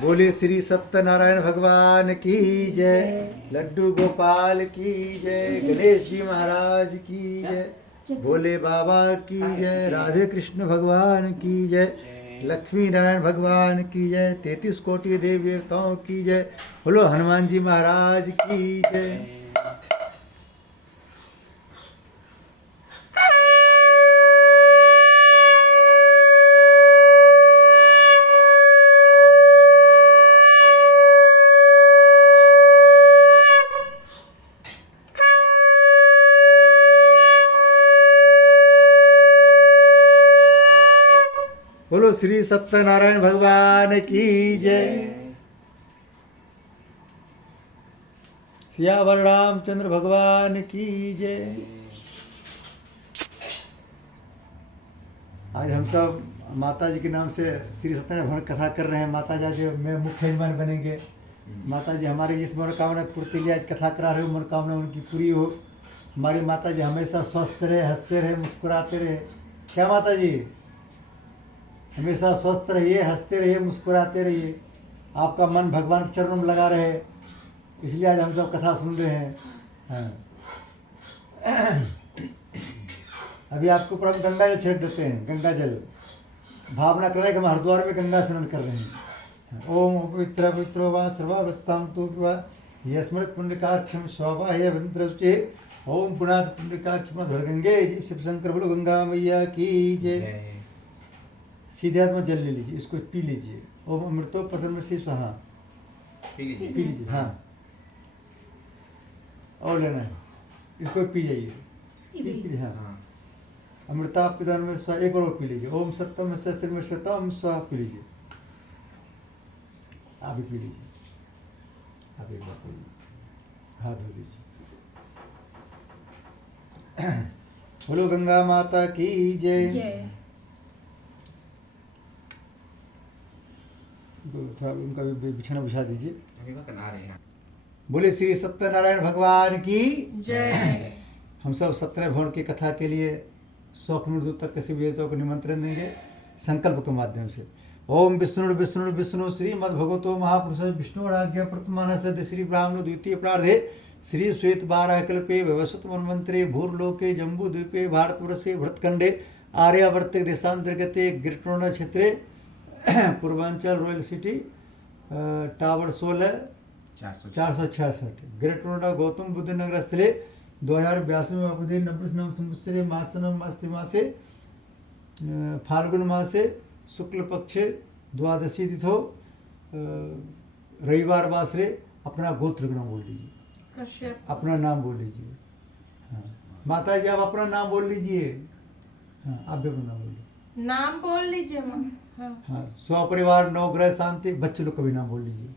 बोले श्री सत्यनारायण भगवान की जय। लड्डू गोपाल की जय। गणेश जी महाराज की जय। भोले बाबा की जय। राधे कृष्ण भगवान की जय। लक्ष्मी नारायण भगवान की जय। 33 कोटि देवी देवताओं की जय। बोलो हनुमान जी महाराज की जय। बोलो श्री सत्यनारायण भगवान की जय। सियावर रामचंद्र भगवान की जय। आज हम सब माता जी के नाम से श्री सत्यनारायण भगवान कथा कर रहे हैं। माता जी में मुख्य यजमान बनेंगे। माता जी हमारी इस मनोकामना की पूर्ति लिए आज कथा करा रहे हो। मनोकामना उनकी पूरी हो। हमारी माता जी हमेशा स्वस्थ रहे, हंसते रहे, मुस्कुराते रहे। क्या माता जी? हमेशा स्वस्थ रहिए, हंसते रहिए, मुस्कुराते रहिए। आपका मन भगवान के चरणों में लगा रहे, इसलिए आज हम सब कथा सुन रहे हैं। हाँ। अभी आपको ऊपर हम गंगा जल छेड़ देते हैं। गंगा जल भावना करें कि हम हरिद्वार में गंगा स्नान कर रहे हैं। ओम पवित्र पवित्रो वा सर्वावस्थां तो यस्मृत पुण्यकाक्षम स्वाभाय भद्रचे। ओम पुनाथ पुण्यकाक्षम गंगे जी। शिव शंकर बोलो गंगा मैया की जय। सीधे हाथ में जल ले लीजिए, इसको पी लीजिए। ओम अमृतो पसंद से स्वाहा पी लीजिए। हाँ, और लेना है, इसको पी जाइए। हाँ, अमृता पिदान में स्वा, एक और पी लीजिए। ओम सत्यम में शस्त्र में शतम स्वाहा पी लीजिए। आप भी पी लीजिए। आप एक बार पी लीजिए, हाथ धो लीजिए। बोलो गंगा माता की जय। उनका भी बिछाना बिछा दीजिए। बोले श्री सत्यनारायण भगवान की जय। हम सब सत्यनारायण भगवान की कथा के लिए 100 किलोमीटर दूर तक किसी भी को निमंत्रण देंगे संकल्प के माध्यम से। ओम विष्णु विष्णु विष्णु श्रीमद् भगवतो महापुरुष विष्णु आज्ञा प्रतमान सद श्री ब्राह्मण द्वितीय प्रार्धे श्री श्वेत बारह कल्पे व्यवसुत मन्वंतरे भूर्लोके जम्बू द्वीपे भारतवर्षे भरतखंडे आर्यावर्त देशांतर्गते गिरटोना क्षेत्रे Purvanchal royal city tower 16 466 great Noida Gautam Buddh Nagar स्थले 2082 में अवधि 90 नाम संवत्सरे मासनम मास्ति मासे फाल्गुन मासे शुक्ल पक्ष द्वादशी तिथो रविवार वासरे अपना गोत्र नाम बोल लीजिए। अपना नाम बोल लीजिए। हाँ, माता जी आप अपना नाम बोल लीजिए। हाँ, आप भी अपना नाम बोलिए। नाम बोल लीजिए। हाँ, स्वपरिवार नवग्रह शांति। बच्चे लोग कभी नाम बोल लीजिए।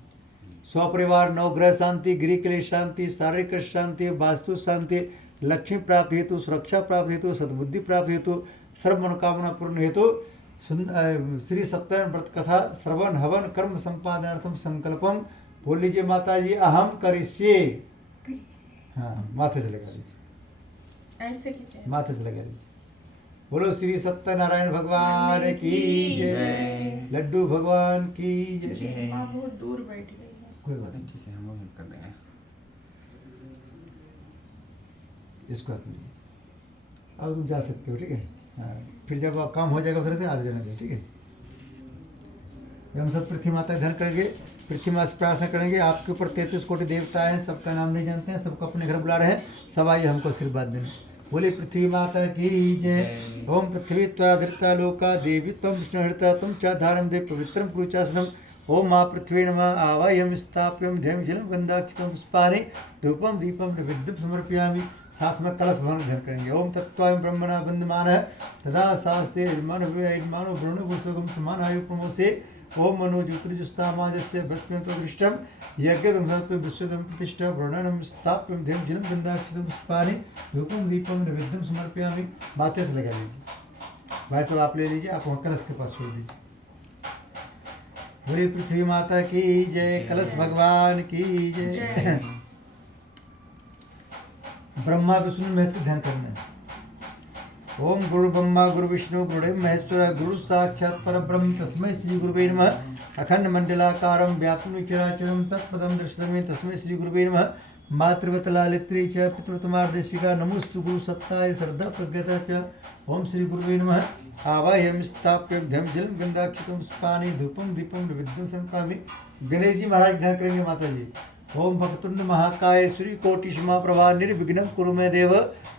स्वपरिवार नवग्रह शांति, गृह के लिए शांति, शारीरिक शांति, वास्तु शांति, लक्ष्मी प्राप्ति हेतु, सुरक्षा प्राप्ति हेतु, सद्बुद्धि प्राप्ति हेतु, सर्व मनोकामना पूर्ण हेतु श्री सत्यनारायण व्रत कथा श्रवण हवन कर्म संपादनार्थम संकल्पम बोल लीजिए। माता जी अहम करिष्ये। हाँ, माथे से लगा लीजिए। ऐसे माथे से लगा लीजिए। बोलो श्री सत्यनारायण भगवान की जय। लड्डू भगवान की जय। माँ बहुत दूर बैठ गई है। कोई बात नहीं, ठीक है, हम लोग कर देंगे। इसको आप लीजिए। अब तुम जा सकते हो, ठीक है। हाँ, फिर जब आप काम हो जाएगा उस तरह से आ जाना चाहिए, ठीक है। हम सब पृथ्वी माता ध्यान करेंगे। पृथ्वी माता से प्रार्थना करेंगे। आपके ऊपर 33 कोटि देवता हैं, सबका नाम नहीं जानते हैं, सबको अपने घर बुला रहे हैं। सब आइए हमको आशीर्वाद देने। बोले पृथ्वी माता की जय। ओम पृथ्वी त्वाधृता लोका देवी त्वं विष्णुहृता तुम चाधारम दे पवित्रम कुरुचासनम। ओम माँ पृथ्वी नमः आवाह्यम स्थाप्यम ध्यम जलम गंधाक्षितम पुष्पानि धूपम दीपम नैवेद्यम समर्पयामि। साथ में कलश भवन ध्यान करेंगे। ओम तत्त्वायं ब्रह्मणा बंधमानः तदा शास्ते यजमानो वरुणो भूषोगम समान आयु प्रमोसे। ओम मनो ज्योतिर्जुस्तामाजस्य भक्त्यंतदृष्टम यज्ञगंधत्व विश्वदम प्रतिष्ठा वर्णनम स्थाप्यम ध्यम जलम गंधाक्षितम पुष्पानि धूपम दीपम नैवेद्यम समर्पयामि। बातें से लगा लीजिए। भाई साहब आप ले लीजिए, आप वहाँ कलश के पास छोड़ दीजिए। बोली पृथ्वी माता की जय। कलश भगवान की जय। ब्रह्मा विष्णु महेश का ध्यान करना है। ओम गुरु ब्रह्मा गुरु विष्णु गुरुदेव महेश्वर गुरु साक्षात् परब्रह्म तस्मै श्री गुरुवे नमः। अखंड मंडलाकारं व्याप्तं चराचरं तत्पदं दर्शयामि तस्मै श्री गुरुवे नमः। मातृवत लालित्री च पितृतमार्देशिका नमोस्तु गुरु सत्ताय श्रद्धा प्रज्ञता च। ओम श्री गुरुवे नमः। आवाह्यं स्थाप्यं जलम गंधाक्षितम स्पानि धूपम दीपम नैवेद्यं समर्पयामि। गणेश जी महाराज ध्यान करेंगे माता जी। ओम भक्तुंड महाकाय श्री कोटि प्रभा निर्विघ्नं कुरु मे देव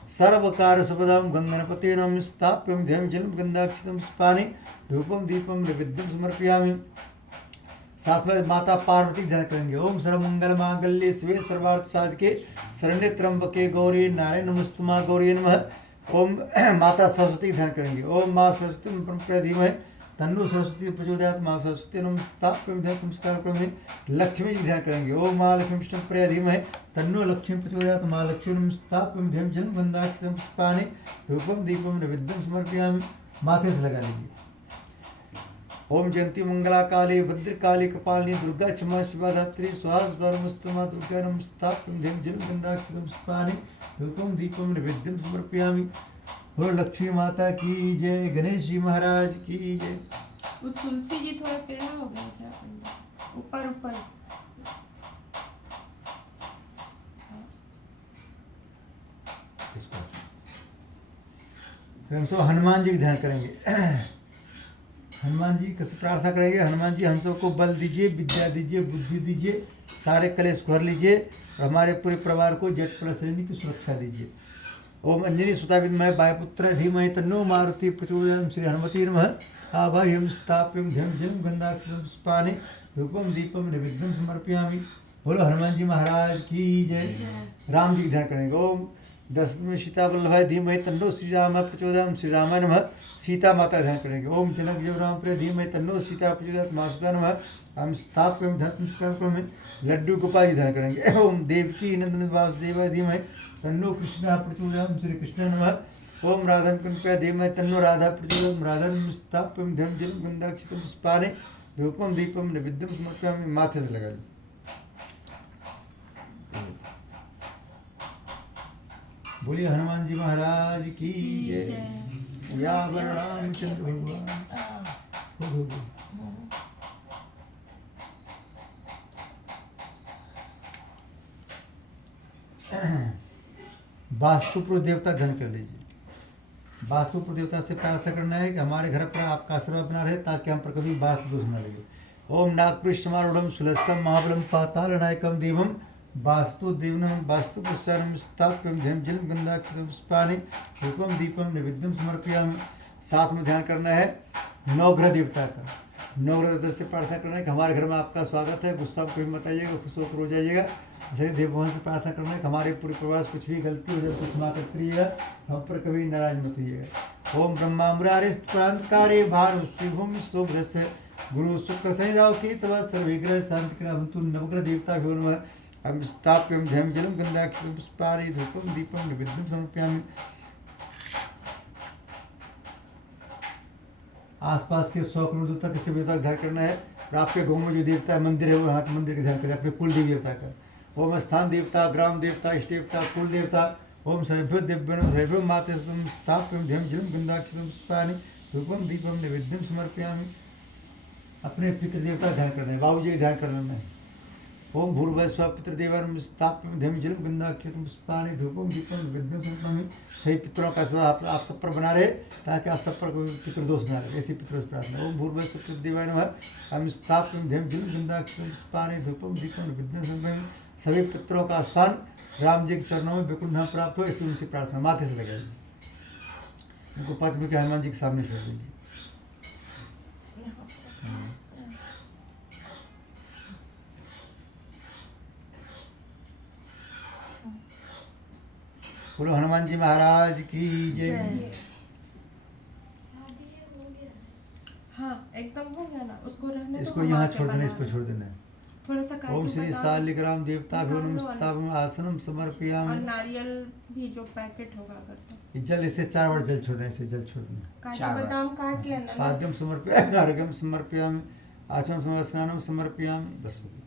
सर्वकार सुपदां गंगनपते नमः। स्थाप्यं जलम गंधाक्षितम स्पानि धूपम दीपम नैवेद्यं समर्पयामि। साथ में माता पार्वती ध्यान करेंगे। ओम सर्वमंगल मांगल्ये शिवे सर्वार्थ साधके शरण्ये त्र्यंबके गौरी नारायण नमस्तुमा गौरी नमः। ओम माता सरस्वती ध्यान करेंगे। ओम माँ सरस्वती धीमहि तन्नो सरस्वती प्रचोदयात्। माँ सरस्वती नमस्ताप्यं नमस्कार करेंगे। लक्ष्मी जी ध्यान करेंगे। ओम माँ लक्ष्मी विष्णु धीमहि तन्नो लक्ष्मी प्रचोदयात्। माँ लक्ष्मी नमस्ताप्यं जलम गंधाक्षितम पुष्पाणि धूपम दीपम नैवेद्यं समर्पयामि। माथे से लगा लीजिए। ओम जयंती मंगला काली भद्रकाली कपालिनी दुर्गा क्षमा शिवा धात्री स्वाहा दुर्गा नमस्ताप्यं जलम गंधाक्षितम पुष्पाणि धूपम दीपम नैवेद्यं समर्पयामि। बोलो लक्ष्मी माता की जय। गणेश जी महाराज की जय। वो तुलसी जी थोड़ा टेढ़ा हो गया क्या? ऊपर ऊपर फिर हम सब हनुमान जी की ध्यान करेंगे। हनुमान जी कैसे प्रार्थना करेंगे। हनुमान जी हम सबको बल दीजिए, विद्या दीजिए, बुद्धि दीजिए, सारे कलेश को हर लीजिए और हमारे पूरे परिवार को जट श्रेणी की सुरक्षा दीजिए। ओम अंजनी सुता विद्महे वायुपुत्र धीमहि तन्नो मारुति प्रचोदयात्। श्री हनुमते नमः। आवाह्यं स्थाप्यं जलम गंधाक्षितम पुष्पाणि धूपम दीपम नैवेद्यं समर्पयामि। बोलो हनुमान जी महाराज की जय। राम जी की ध्यान करेंगे। ओम दशरथ सीता वल्लभाय धीमहि तन्नो श्री राम प्रचोदयात्। श्री रामाय नमः। सीता माता ध्यान करेंगे। ओम जनक जय राम प्रिय धीमहि तन्नो सीता प्रचोदयात्। माता नमः। हम स्थाप्यं धर्म लड्डू गोपाल जी ध्यान करेंगे। ओम देवकी नंदन वासुदेवाय धीमहि तन्नो कृष्ण प्रचोदयात्। श्री कृष्ण नमः। ओम राधा कृपया धीमहि तन्नो राधा प्रचोदयात्। राधा नमस्ताप्यं जलम गंधाक्षितम पुष्पाणि धूपम दीपम नैवेद्यं समर्पयामि। माथे से लगा ली। बोलिए हनुमान जी महाराज की जय। सियावर रामचंद्र भगवान। वास्तुपुर देवता ध्यान कर लीजिए। वास्तुपुर देवता से प्रार्थना करना है कि हमारे घर पर आपका आशीर्वाद बना रहे ताकि हम पर कभी वास्तु दोष न लगे। ओम नागपुर समारूढ़ सुलस्तम महाबलम पाताल नायकम देवम वास्तु देवनम वास्तु पुष्पाणि स्थाप्यं जलम गंधाक्षितम पुष्पाणि धूपम दीपम नैवेद्यं समर्पयामि। साथ में ध्यान करना है नवग्रह देवता का। नवग्रह देवता से प्रार्थना करना है कि हमारे घर में आपका स्वागत है, गुस्सा कोई मत आइएगा, खुश होकर हो जाइएगा। जैसे देव भगवान से प्रार्थना करना है कि हमारे पूरे परिवार से कुछ भी गलती हो जाए कुछ माफ करिएगा, हम पर कभी नाराज मत होइएगा। ओम ब्रह्मा मुरारे प्रांतकारे भानु शिवम स्तोभ्रस्य गुरु शुक्र शनि राव की तवा सर्वग्रह शांति करंतु नवग्रह देवता भ्यो नमः। हम स्थाप्यं जलम गंधाक्षितम पुष्पाणि धूपम दीपम नैवेद्यं समर्पयामि। आसपास के 100 किलोमीटर तक किसी देवता का ध्यान करना है। और आपके गाँव में जो देवता मंदिर है वो वहाँ के मंदिर का ध्यान करें। अपने कुल देवी देवता का। ओम स्थान देवता, ग्राम देवता, इष्ट देवता, कुल देवता। ओम सर्भ्यो दिव्यनो सर्भ्यो माते स्थाप्यं जलम गंधाक्षितम पुष्पाणि धूपम दीपम नैवेद्यं समर्पयामि। अपने पितृदेवता ध्यान करना है। बाबू जी का ध्यान करना है। ओम भूर्भुवस्सुवः पितृदेवानां स्थाप्यं जलम गंधाक्षितम पुष्पाणि धूपम दीपम नैवेद्यं समर्पयामि। सही पितरों का आशीर्वाद आप सब पर बना रहे ताकि आप सब पर कोई पितृदोष ना रहे। ऐसी पितृ प्रार्थना। ओम भूर्भुवस्सुवः पितृदेवाय नमः। हम स्थाप्यं जलम गंधाक्षितम पुष्पाणि धूपम दीपम नैवेद्यं समर्पयामि। सभी पितरों का स्थान राम जी के चरणों में वैकुंठ धाम प्राप्त हो, ऐसी उनसे प्रार्थना। माथे से लगाइए। उनको 5 मिनट के हनुमान जी के सामने छोड़ दीजिए। बोलो हनुमान जी महाराज की जय। हाँ एकदम हो गया ना, उसको रहने दो, इसको हम यहाँ आके छोड़ देना, इस बना पर छोड़ देना है। थोड़ा सा काट ओम के श्री बता दो। शालिग्राम देवता निकाल लो नमस्ताभम आसनम और समर्पयामि। नारियल भी जो पैकेट होगा करता जल इसे 4 बार जल छोड़ना है। इसे जल छोड़ देना। काजू बादाम काट लेना ना। पाद्यम समर्पयामि, अर्घ्यम समर्पयामि, आचमन समर्पयामि, स्नानम समर्पयामि। बस हो गया।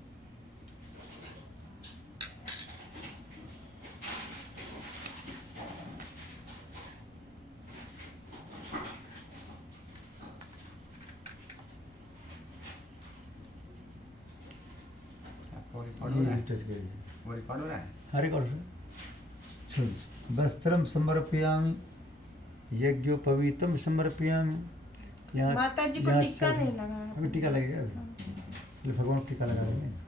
ये टच कर लीजिए। वो रिकॉर्ड हो रहा है। हाँ रिकॉर्ड छोड़िए। वस्त्रम समर्पयामि यज्ञोपवीतम समर्पयामि। यहाँ माता जी को यहाँ टीका चल- नहीं लगा है। अभी टीका लगेगा अभी। ये भगवान को टीका लगा रहे हैं।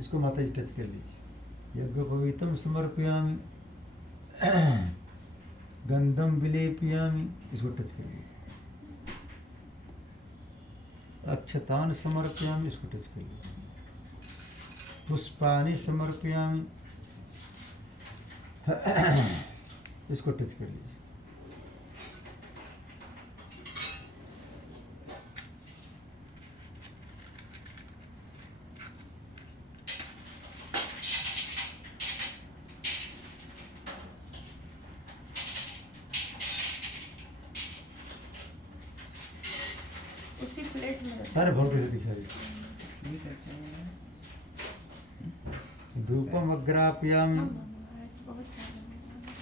इसको माता जी टच कर लीजिए। यज्ञोपवीतम समर्पयामि गंधम विलेपयामि। इसको टच कर लीजिए। अक्षतान समर्पयामि। इसको टच कर लीजिए। पुष्पानि समर्पयामि। इसको टच कर लीजिए। उसी प्लेट में रखो। सारे भोग से दिखा दीजिए। ये कैसे है? धूपम अग्रापयामि। हाँ, मामा, आज बहुत टाइम लगेगा।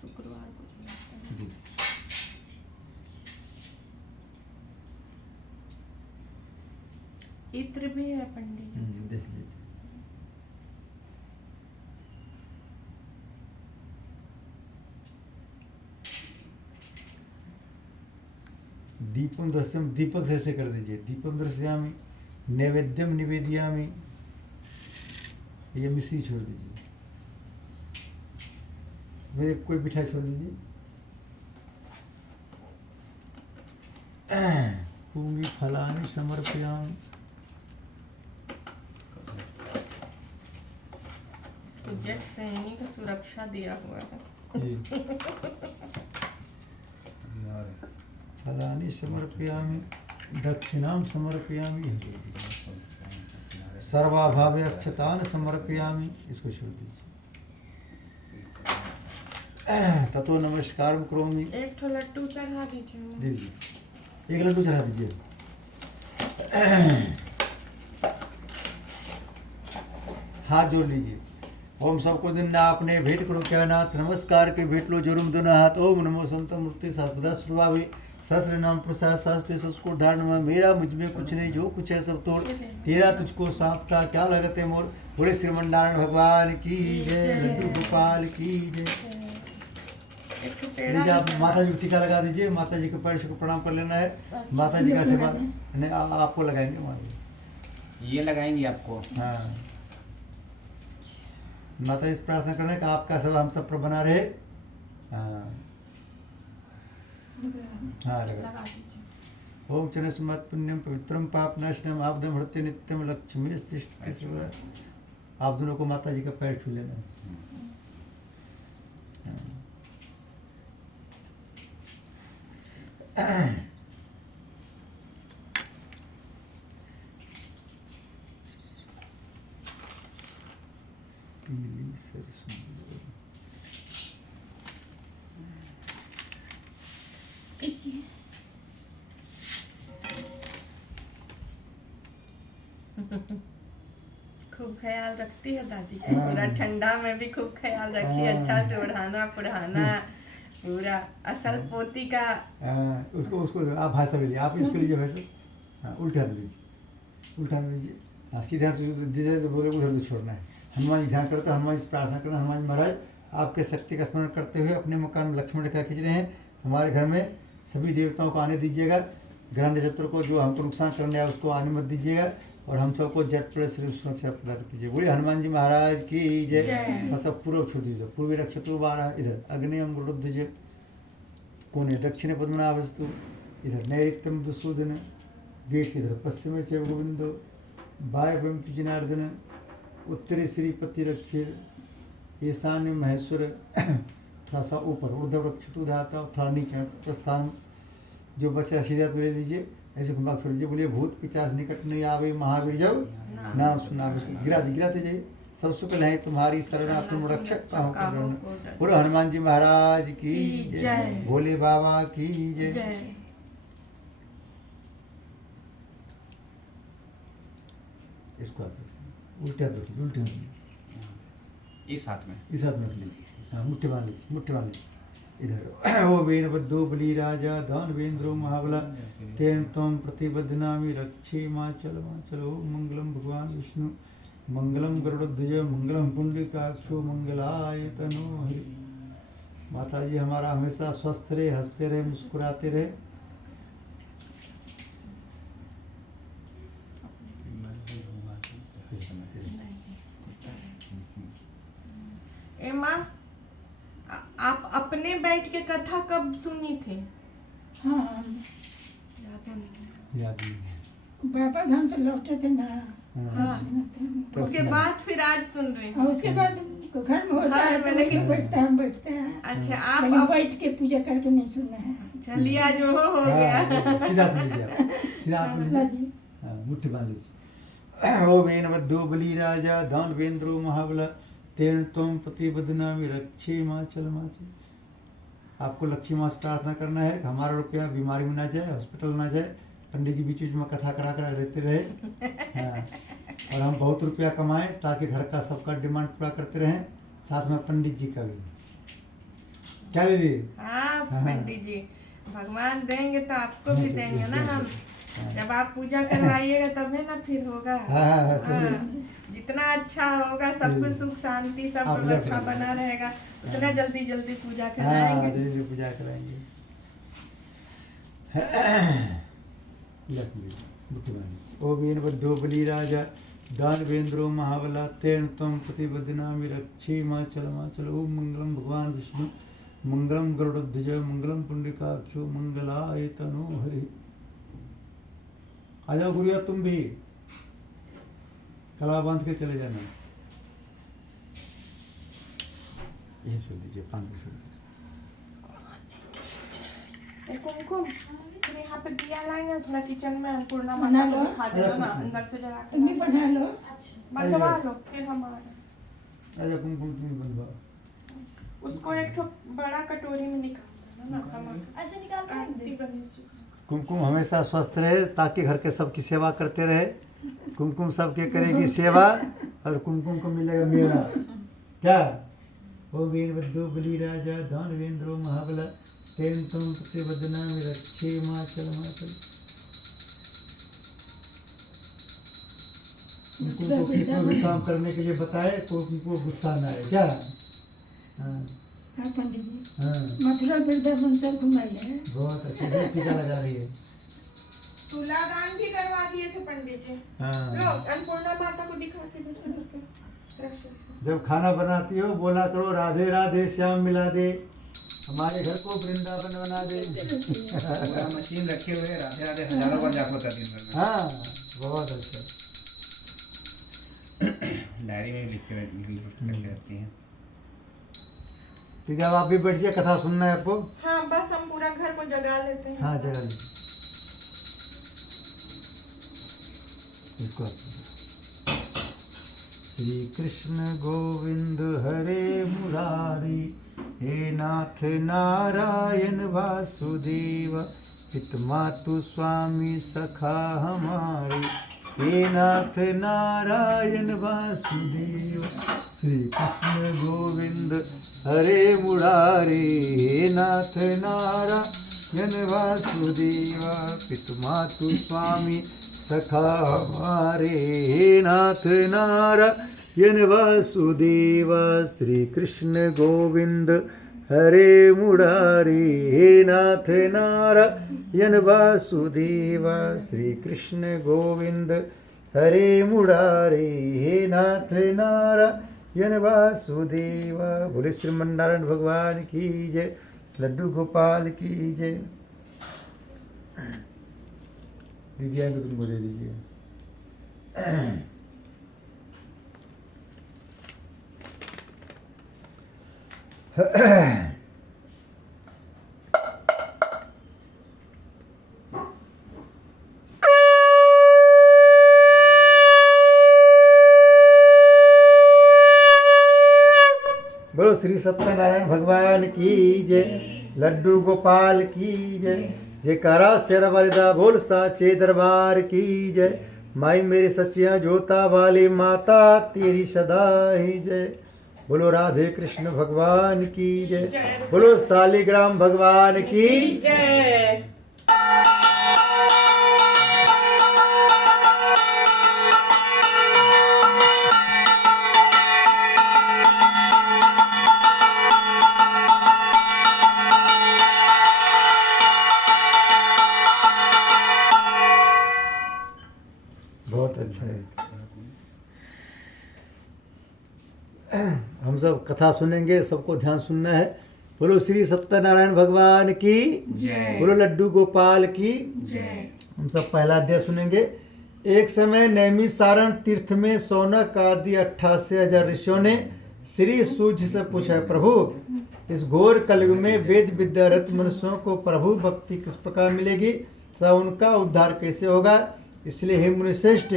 शुक्रवार को चलाते हैं। इत्र भी है पंडित जी। देख लीजिए। दीपम दृश्यम। दीपक से ऐसे कर दीजिए। दीपम दृश्यामि नैवेद्यम निवेदयामि। ये मिश्री छोड़ दीजिए। मेरे कोई मिठाई छोड़ दीजिए। पूंगी फलानि समर्पयामि। इसको जेट सैनी का सुरक्षा दिया हुआ है। ये अभी और है। फलानि समर्पयामि दक्षिणां समर्पयामि। सर्वाभावे अक्षतान समर्पयामि। इसको छोड़ दीजिए। ततो नमस्कार करोमि। एक ठो लड्डू चढ़ा दीजिए ना। दीजिए। एक लड्डू चढ़ा दीजिए। हाथ जोड़ लीजिए। ओम सबको दिन ना अपने भेंट करो क्या नाथ नमस्कार के भेंट लो जोरुम दोनों हाथ। ओम नमो संत मूर्ति सर्वदा सुरभावी सहस्र नाम प्रसाद सहस्त्र संस्कृत धारण में। मेरा मुझ में कुछ नहीं जो कुछ है सब तोड़। तेरा तुझको सांपता क्या लगते मोर। बोले श्रीमन नारायण भगवान की जय। लड्डू गोपाल की जय। एक ठो लीजिए पेड़ा आप माता जी को टीका लगा दीजिए। माता जी के पैर को प्रणाम कर लेना है। माता जी का आशीर्वाद नहीं आपको लगाएंगे माता जी। ये लगाएंगे आपको। हाँ माता जी से प्रार्थना करना है कि आपका सब हम सब पर बना रहे। हाँ हाँ लगा। लगा दीजिए। ओम चन स्मत् पुण्यम पवित्रम पाप नाशनम आपदम हृत्य नित्यम लक्ष्मी तिष्ठति सर्वदा। आप दोनों को माता जी का पैर छू लेना है। पीली सरसों। खूब ख्याल रखती है दादी जी। हाँ। पूरा ठंडा में भी खूब ख्याल रखी है। हाँ। अच्छा से ओढ़ाना पुढ़ाना पूरा असल पोती का। उसको उसको आप भाषा लीजिए। आप इसको लीजिए भाषा। हाँ उल्टा लीजिए। उल्टा लीजिए। हाँ सीधा जिधर से बोले उधर से छोड़ना है। हनुमान जी ध्यान करते हनुमान जी से प्रार्थना करना। हनुमान जी महाराज आपके शक्ति का स्मरण करते हुए अपने मकान में लक्ष्मण रेखा खींच रहे हैं। हमारे घर में सभी देवताओं को आने दीजिएगा। ग्रह नक्षत्र को जो हमको नुकसान करने आया उसको आने मत दीजिएगा। और हम सबको जेट प्लस सुरक्षा प्रदान कीजिए। बोलिए हनुमान जी महाराज की जय। जय। और सब पूर्व छोड़ दीजिए। पूर्वी नक्षत्र बारह इधर अग्नियम रुद्र कोने दक्षिण पद्मनाभस्तु। इधर नैऋत्यम दुसूदन गेट इधर पश्चिम च गोविंदो वायव्यम जनार्दन उत्तरी श्रीपति रक्षे ईशान्य महेश्वर। थोड़ा सा ऊपर ऊर्ध्व रक्षतु धाता थोड़ा नीचे प्रस्थान जो बचा सीधा ले लीजिए। ऐसे घुमा छोड़ दीजिए। बोलिए भूत पिचास निकट नहीं आवे महावीर जब नाम सुना। गिराते जाइए। सब सुख है तुम्हारी शरणा तुम रक्षक पाओ करुण। बोलो हनुमान जी महाराज की जय। भोले बाबा की जय। जय। इसको आप उल्टा दो उल्टे इस हाथ में। इस हाथ में रख लीजिए। हाँ मुट्ठी बांध लीजिए। मुट्ठी बांध लीजिए। इधर ओ वीरभद्रो बलि राजा दानवेंद्रो महाबला तेन त्वं प्रतिबध्नामि रक्षे माचल ओम मंगलम भगवान विष्णु मंगलम गरुड़ध्वज मंगलम पुंडरीकाक्षो मंगलाय तनो हरि। माता जी हमारा हमेशा स्वस्थ रहे, हंसते रहे, मुस्कुराते रहे। ए माँ, आप अपने बैठ के कथा कब सुनी थी? हाँ, याद नहीं। याद नहीं है। बाबा धाम से लौटे थे ना, हाँ। सुना था। उसके बाद फिर आज सुन रहे हैं। और उसके बाद घर में होता है तो लेकिन हम बैठते हैं। अच्छा, लेकिन आप बैठ के पूजा करके नहीं सुनना है। चलिया जो हो गया। हाँ, सीधा आप लीजिए, सीधा आप ला लीजिए। जी। हाँ, मुट्ठी बांध लीजिए। ओ वेनवद्यो बलि राजा दानवेंद्रो महाबला तेन त्वं प्रतिबध्नामि रक्षे माचल। आपको लक्ष्मी माँ से प्रार्थना करना है कि हमारा रुपया बीमारी में ना जाए, हॉस्पिटल ना जाए, पंडित जी बीच बीच में कथा करा कर रहते रहे। हाँ, और हम बहुत रुपया कमाएं ताकि घर का सबका डिमांड पूरा करते रहें, साथ में पंडित जी का भी। क्या दीदी? हाँ पंडित जी, भगवान देंगे तो आपको भी देंगे ना हम। जब आप पूजा करवाइएगा तभी ना फिर होगा। हाँ, जितना अच्छा होगा, सब कुछ सुख शांति सब आप व्यवस्था लग- बना रहेगा, उतना जल्दी जल्दी पूजा हाँ, कराएंगे। जल्दी पूजा कराएंगे। लक्ष्मी मुट्ठी बांध। ओ वीरभद्रो बलि राजा दानवेंद्रो महाबला तेन त्वं प्रतिबध्नामि रक्षे माचल। ओम मंगलम भगवान विष्णु मंगलम गरुड़ध्वज मंगलम पुंडरीकाक्षो मंगलाय तनो हरि। आ जाओ गुड़िया, तुम भी कला बांध के चले जाना। ये छोड़ दीजिए, 5 मिनट छोड़ दीजिए। कुमकुम, फिर यहाँ पे दिया लाएंगे अपना किचन में, अन्नपूर्णा बना माता को लो। दिखा देना ना, अंदर से जला के तुम भी बना लो। बनवा लो, फिर हम आ रहे। आजा कुमकुम, तुम बनवा। उसको एक ठो बड़ा कटोरी में निकाल देना ना, ऐसे निकाल के रख आरती दे। गणेश जी। कुमकुम हमेशा स्वस्थ रहे ताकि घर के सबकी सेवा करते रहे। कुमकुम सबके करेगी सेवा और कुमकुम को मिलेगा मेवा। क्या? ओ वीरभद्रो बलि राजा दानवेंद्रो महाबला तेन त्वं प्रतिबध्नामि रक्षे माचल। कुमकुम को कितना भी काम करने के लिए बताए, कुमकुम को गुस्सा ना आए। क्या? हाँ हाँ पंडित जी, हाँ, मथुरा वृंदावन सब घुमाइए। बहुत अच्छे से टीका लगा रही है। तुलादान भी करवा दिए थे पंडित जी। हाँ। लो, अन्नपूर्णा माता को दिखा के दूसरे के रश्मि से। जब खाना बनाती हो बोला करो राधे राधे श्याम मिला दे, हमारे घर को वृंदावन बना दे। पूरा मशीन रखे हुए राधे राधे हजारों बार जाप होता है दिन भर में। हाँ, बहुत अच्छा। डायरी में भी लिख के रहती हैं। तो जब आप भी बैठ जाए, कथा सुनना है आपको। हाँ, बस हम पूरा घर को जगा लेते हैं। हाँ, जगह लीजिए इसको। श्री कृष्ण गोविंद हरे मुरारी, हे नाथ नारायण वासुदेव, हित मातु स्वामी सखा हमारे, हे नाथ नारायण वासुदेव। श्री कृष्ण गोविंद हरे मुरारी, हे नाथ नारायण वासुदेव, पितु मातु स्वामी सखा हमारे, हे नाथ नारायण वासुदेव। श्री कृष्ण गोविंद हरे मुरारी, हे नाथ नारायण वासुदेव। श्री कृष्ण गोविंद हरे मुरारी, हे नाथ नारायण वासुदेव। बोले श्रीमन्नारायण भगवान की जय, लड्डू गोपाल की जय। दीदिया को तुमको दे दीजिए। बोलो श्री सत्यनारायण भगवान की जय, लड्डू गोपाल की जय, जयकारा शेरा वालिदा बोल साचे दरबार की जय। माई मेरी सच्चिया जोता वाली माता तेरी सदा ही जय। बोलो राधे कृष्ण भगवान की जय। बोलो शालिग्राम भगवान की जय। बहुत अच्छा है। हम सब कथा सुनेंगे, सबको ध्यान सुनना है। बोलो श्री सत्यनारायण भगवान की जय। बोलो लड्डू गोपाल की जय। हम सब पहला अध्याय सुनेंगे। एक समय नैमिसारण तीर्थ में सौनक आदि 88,000 ऋषियों ने श्री सूर्य से पूछा, प्रभु इस घोर कलयुग में वेद विद्यारत मनुष्यों को प्रभु भक्ति किस प्रकार मिलेगी तथा उनका उद्धार कैसे होगा? इसलिए हे मुनिश्रेष्ठ,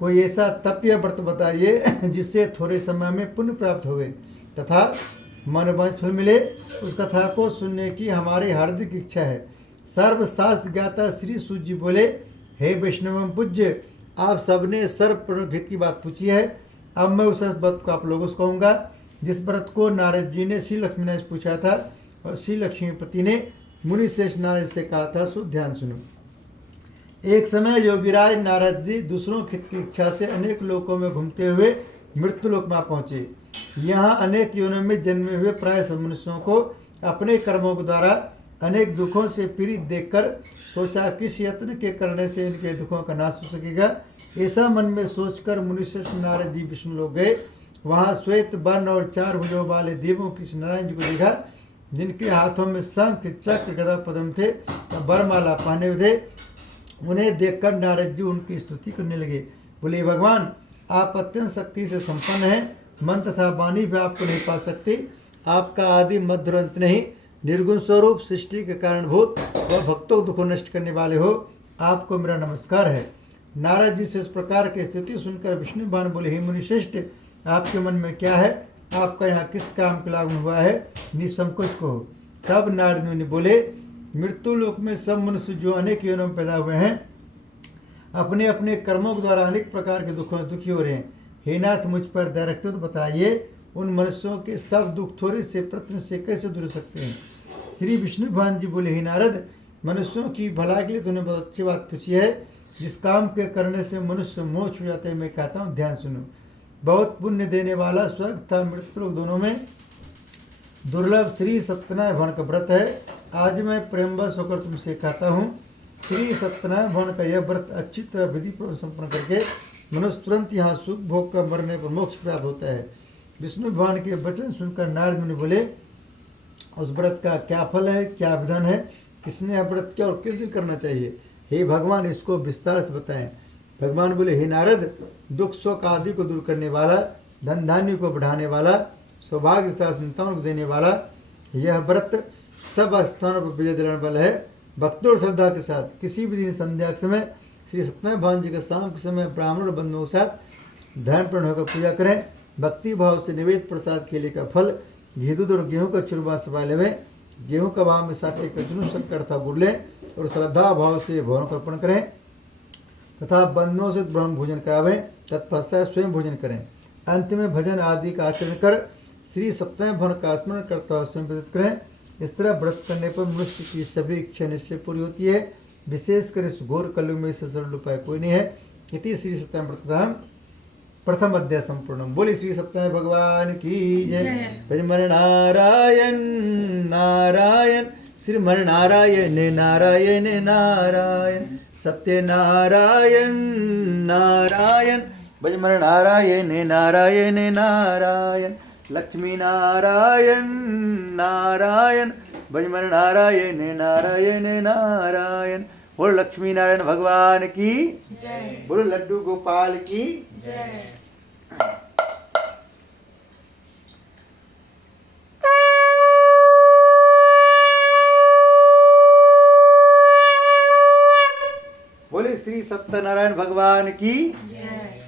कोई ऐसा तप या व्रत बताइए जिससे थोड़े समय में पुण्य प्राप्त होवे तथा मनोवांछित फल मिले। उस कथा को सुनने की हमारी हार्दिक इच्छा है। सर्वशास्त्र ज्ञाता श्री सूर्य जी बोले, हे वैष्णव पूज्य, आप सबने सर्वप्रमुख हित की बात पूछी है। अब मैं उस व्रत को आप लोगों से कहूँगा जिस व्रत को नारद जी ने श्री लक्ष्मीनारायण से पूछा था और श्री लक्ष्मीपति ने मुनि श्रेष्ठ नारद से कहा था। सो ध्यान सुनो। एक समय योगीराज नारद जी दूसरों की इच्छा से अनेक लोकों में घूमते हुए मृत्यु लोक में पहुंचे। यहाँ अनेक योनियों में जन्मे हुए प्राय सब मनुष्यों को अपने कर्मों के द्वारा अनेक दुखों से पीड़ित देखकर सोचा किस यत्न के करने से इनके दुखों का नाश हो सकेगा। ऐसा मन में सोचकर मुनिश्रेष्ठ नारद जी विष्णु लोक गए। वहाँ श्वेत वर्ण और 4 भुजों वाले देवों कृष्ण नारायण जी को देखा, जिनके हाथों में शंख चक्र गदा पद्म थे, वरमाला पहने हुए थे। उन्हें देखकर नारद जी उनकी स्तुति करने लगे। बोले, भगवान आप अत्यंत शक्ति से संपन्न हैं, मन तथा वाणी भी आपको नहीं पा सकते। आपका आदि मध्य अंत नहीं, निर्गुण स्वरूप सृष्टि के कारणभूत व भक्तों को दुखों नष्ट करने वाले हो, आपको मेरा नमस्कार है। नारद जी से इस प्रकार की स्तुति सुनकर विष्णु भगवान बोले, हे मुनिश्रेष्ठ, आपके मन में क्या है? आपका यहाँ किस काम के लागू हुआ है? निसंकोच कहो। तब नारद मुनि बोले, मृत्यु लोक में सब मनुष्य जो अनेक योनियों में पैदा हुए हैं अपने अपने कर्मों के द्वारा अनेक प्रकार के दुखों से दुखी हो रहे हैं। हे नाथ, मुझ पर दया रखते हो तो बताइए उन मनुष्यों के सब दुख थोड़े से प्रश्न से कैसे दूर सकते हैं? श्री विष्णु भगवान जी बोले, हे नारद, मनुष्यों की भलाई के लिए तूने बहुत अच्छी बात पूछी है। जिस काम के करने से मनुष्य मोक्ष हो जाते हैं, मैं कहता हूँ ध्यान सुनो। बहुत पुण्य देने वाला स्वर्ग तथा मृत्यु लोक दोनों में दुर्लभ श्री सत्यनारायण भगवान का व्रत है। आज मैं प्रेमवश होकर तुमसे कहता हूँ, श्री सत्यनारायण भगवान का यह व्रत अच्छी तरह विधि पूर्वक संपन्न करके मनुष्य तुरंत यहाँ सुख भोग कर मरने पर मोक्ष प्राप्त होता है। विष्णु भगवान के वचन सुनकर नारद मुनि बोले, उस व्रत का क्या फल है, क्या विधान है, किसने यह व्रत किया और किस दिन करना चाहिए? हे भगवान, इसको विस्तार से बताएं। भगवान बोले, हे नारद, दुख शोक आदि को दूर करने वाला, धन धान्य को बढ़ाने वाला, सौभाग्य तथा संतान को देने वाला यह व्रत सब स्थानों पर विजय दिलाने वाला है। भक्तों और श्रद्धा के साथ किसी भी दिन संध्या के समय श्री सत्यनारायण भगवान जी के शाम के समय ब्राह्मण और बंधुओं के साथ ध्यानपूर्ण होकर पूजा करें। भक्ति भाव से निवेद प्रसाद केले का फल, घी दूध और गेहूं का चूरमा सवा लेवें। गेहूं का भाव में साटे का चुनु शक्कर तथा गुड़ लें और श्रद्धा भाव से भोजन को अर्पण करें तथा बंधुओं से ब्रह्म भोजन करावें। तत्पश्चात स्वयं भोजन करें। अंत में भजन आदि का आचरण कर श्री सत्यनारायण भगवान का स्मरण करता हुआ स्वयं व्यतीत करें। इस तरह व्रत करने पर मनुष्य की सभी इच्छा निश्चय पूरी होती है। विशेषकर इस घोर कलयुग में इससे सरल उपाय कोई नहीं है। इति श्री सत्यनारायण व्रतधाम प्रथम अध्याय संपूर्ण। बोली श्री सत्यनारायण भगवान की जय। भजमन नारायण नारायण, श्रीमन नारायण नारायण नारायण, सत्य नारायण नारायण, भजमन नारायण नारायण नारायण, लक्ष्मी नारायण नारायण, भजमन नारायण नारायण नारायण। बोलो लक्ष्मी नारायण भगवान की जय। बोलो लड्डू गोपाल की जय। बोले श्री सत्यनारायण भगवान की जय।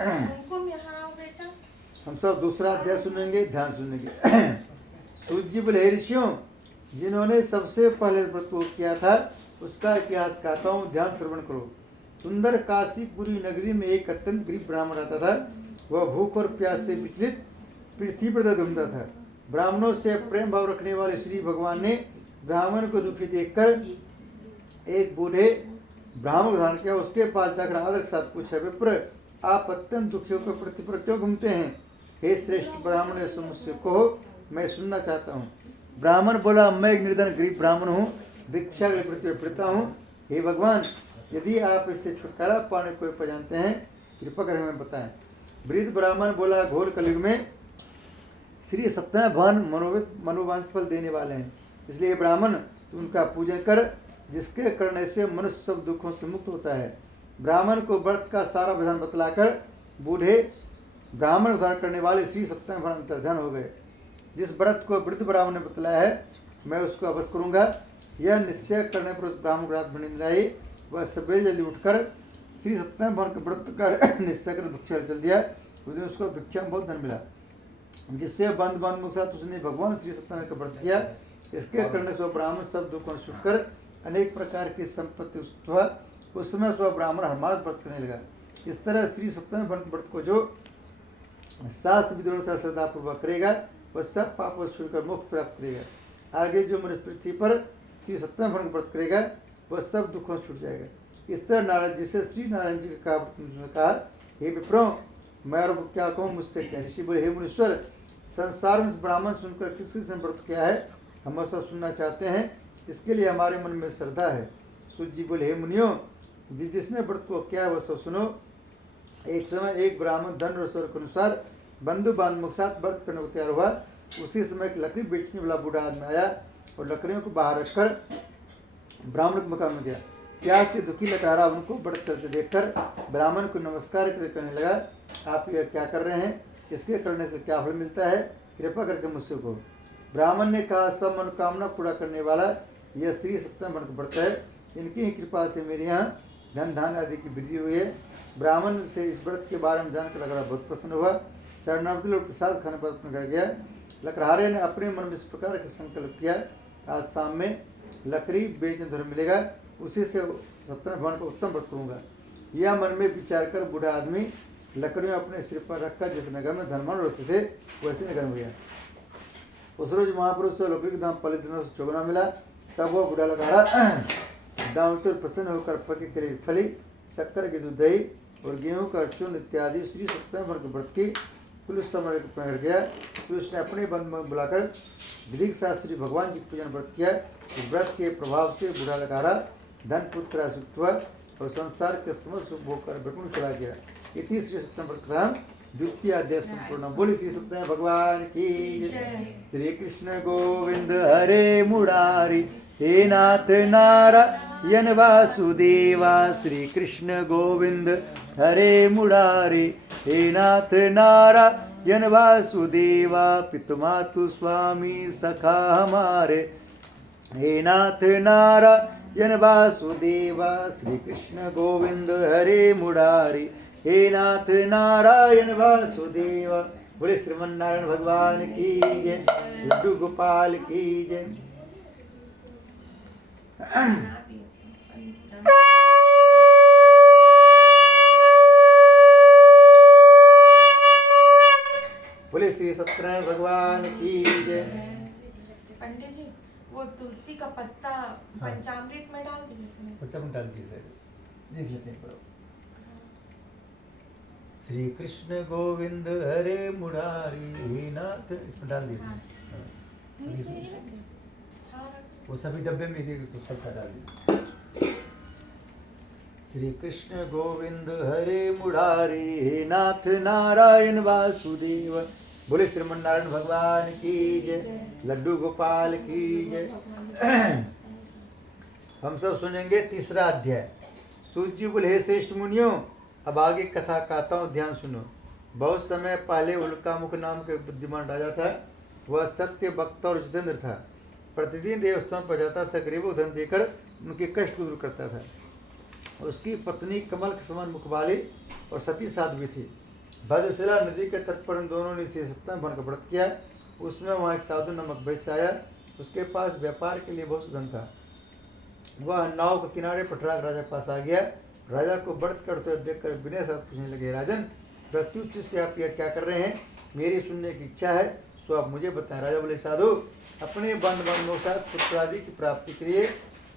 कुमकुम यहाँ आओ बेटा। हम सब दूसरा अध्याय सुनेंगे, ध्यान सुनेंगे। सूर्य जी बोले, ऋषियों, जिन्होंने सबसे पहले व्रत को किया था उसका इतिहास कहता हूँ, ध्यान श्रवण करो। सुंदर काशीपुरी नगरी में एक अत्यंत गरीब ब्राह्मण रहता था। वह भूख और प्यास से विचलित पृथ्वी पर घूमता था। ब्राह्मणों से प्रेम भाव रखने वाले श्री भगवान ने ब्राह्मण को दुखी देखकर एक बूढ़े ब्राह्मण को धारण किया। उसके पास जाकर आदर के साथ पूछा, विप्र आप अत्यंत दुखी होकर पृथ्वी पर क्यों घूमते हैं? हे श्रेष्ठ ब्राह्मण, ऐसा मुझसे कहो, मैं सुनना चाहता हूँ। ब्राह्मण बोला, मैं एक निर्धन गरीब ब्राह्मण हूँ, भिक्षा के लिए पृथ्वी पर फिरता हूँ। हे भगवान, यदि आप इससे छुटकारा पाने को उपाय जानते हैं, कृपा कर हमें बताएं। वृद्ध ब्राह्मण बोला, घोर कलयुग में श्री सत्यनारायण भगवान मनोवांछ फल देने वाले हैं, इसलिए ब्राह्मण उनका पूजन कर, जिसके करने से मनुष्य सब दुखों से मुक्त होता है। ब्राह्मण को व्रत का सारा विधान बतलाकर बूढ़े ब्राह्मण धारण करने वाले श्री सत्यनारायण भगवान अंतर्ध्यान हो गए। जिस व्रत को वृद्ध ब्राह्मण ने बतलाया है, मैं उसको अवश्य करूंगा। यह निश्चय करने पर उस ब्राह्मण को रात भर नींद आई। वह सवेरे जल्दी उठकर श्री सत्यनारायण भगवान का व्रत कर निश्चय कर भिक्षा चल दिया। उस दिन उसको भिक्षा में बहुत धन मिला, जिससे बंद के साथ उसने भगवान श्री सत्यनारायण का व्रत किया। इसके करने से ब्राह्मण सब दुखों से छुटकर अनेक प्रकार की संपत्ति हुआ। उस समय वह ब्राह्मण हरमास व्रत करने लगा। इस तरह श्री सत्यनारायण भगवान व्रत को जो शास्त्र विधियों से श्रद्धा पूर्वक करेगा, वह सब पापों से छूटकर मोक्ष प्राप्त करेगा। आगे जो मनुष्य पृथ्वी पर श्री सत्यनारायण भगवान व्रत करेगा, वह सब दुखों से छूट जाएगा। इस तरह नारायण जी से श्री नारायण जी का कहा, हे विप्रो, मैं और क्या कहूँ, मुझसे क्या? ऋषि बोले, हे मुनीश्वर, संसार में ब्राह्मण सुनकर किस किस ने व्रत किया है, हम ऐसा सुनना चाहते हैं, इसके लिए हमारे मन में श्रद्धा है। सूत जी बोले, हे मुनियों, जिसने व्रत को किया है वह सब सुनो। एक समय एक ब्राह्मण धन और स्वर के अनुसार बंधु बांधवों के साथ व्रत करने को तैयार हुआ। उसी समय एक लकड़ी बेचने वाला बूढ़ा आदमी आया और लकड़ियों को बाहर रखकर ब्राह्मण के मकान में गया। प्यास से दुखी लतारा उनको व्रत करते देखकर ब्राह्मण को नमस्कार करने लगा, आप यह क्या कर रहे हैं? इसके करने से क्या फल मिलता है? कृपा करके मुझसे कहो। ब्राह्मण ने कहा, सब मनोकामना पूरा करने वाला यह श्री सत्यनारायण का व्रत है। इनकी ही कृपा से मेरे यहाँ धन धान आदि की वृद्धि हुई है। ब्राह्मण से इस व्रत के बारे में जानकर लकड़ा बहुत प्रसन्न हुआ। चरणावती लोग प्रसाद खाने पर कर गया। लकड़हारे ने अपने मन में इस प्रकार के संकल्प किया, आज शाम में लकड़ी बेचने धन मिलेगा, उसी से सत्यनारायण भगवान को उत्तम व्रत करूँगा। यह मन में विचार कर बूढ़ा आदमी लकड़ियों अपने सिर पर रखकर जिस नगर में धनवान रहते थे, वैसे नगर में गया। उस रोज महापुरुष से लौकिक दाम पलित दिनों से चौगुना मिला। तब वह बूढ़ा लकड़ा दामोदर प्रसन्न होकर पके के लिए फली, शक्कर की दूध, दही और गेहूं का चूर्ण इत्यादि श्री सत्यनारायण के व्रत की कुल समय को पकड़ गया। फिर उसने अपने बंधु में बुलाकर विधि के साथ श्री भगवान जी पूजन व्रत किया। इस व्रत के प्रभाव से बूढ़ा लकड़ा धन पुत्र आसक्त हुआ और संसार के समस्त सुख भोग कर बैकुंठ चला गया। इति श्री सत्यनारायण व्रत कथा द्वितीय अध्याय संपूर्ण। बोली श्री सत्यनारायण भगवान की जय। श्री कृष्ण गोविंद हरे मुरारी, हे नाथ नारायण वासुदेवा। श्री कृष्ण गोविंद हरे मुरारी, हे नाथ नारायण वासुदेवा। पितुमातु स्वामी सखा हमारे, हे नाथ नारायण वासुदेवा। श्री कृष्ण गोविंद हरे मुरारी, हे नाथ नारायण वासुदेवा। बोले श्रीमन नारायण भगवान की जय। लड्डू गोपाल की जय। बोले श्री सत्यनारायण भगवान की जय। पंडित जी, वो तुलसी का पत्ता पंचामृत में डाल दिए। पत्ता में डाल दिए, देख लेते हैं। श्री कृष्ण गोविंद हरे मुरारी, हे नाथ, इसमें डाल दिए। वो सभी डब्बे में एक पत्ता डाल दिए। श्री कृष्ण गोविंद हरे मुरारी, हे नाथ नारायण वासुदेव। बोले श्रीमन नारायण भगवान की जय। लड्डू गोपाल की जय। हम सब सुनेंगे तीसरा अध्याय। सूत जी बोले, हे श्रेष्ठ मुनियों, अब आगे कथा कहता हूँ, ध्यान सुनो। बहुत समय पहले उल्कामुख नाम के बुद्धिमान राजा था। वह सत्य वक्ता और जितेंद्र था। प्रतिदिन देवस्थान पर जाता था, गरीबों धन देकर उनके कष्ट को दूर करता था। उसकी पत्नी कमल के समान मुख वाली और सती साध्वी थी। भद्रशिला नदी के तट पर उन दोनों ने श्री सत्यनारायण भगवान का व्रत किया। उसमें वहाँ एक साधु नामक वैश्य आया। उसके पास व्यापार के लिए बहुत धन था। वह नाव के किनारे पटराग राजा के पास आ गया। राजा को व्रत करते हुए देखकर विनय साथ पूछने लगे, राजन, प्रत्युत से आप यह क्या कर रहे हैं, मेरी सुनने की इच्छा है, सो आप मुझे बताएं। राजा बोले, साधु अपने बंद बनोसात पुत्र आदि की प्राप्ति के लिए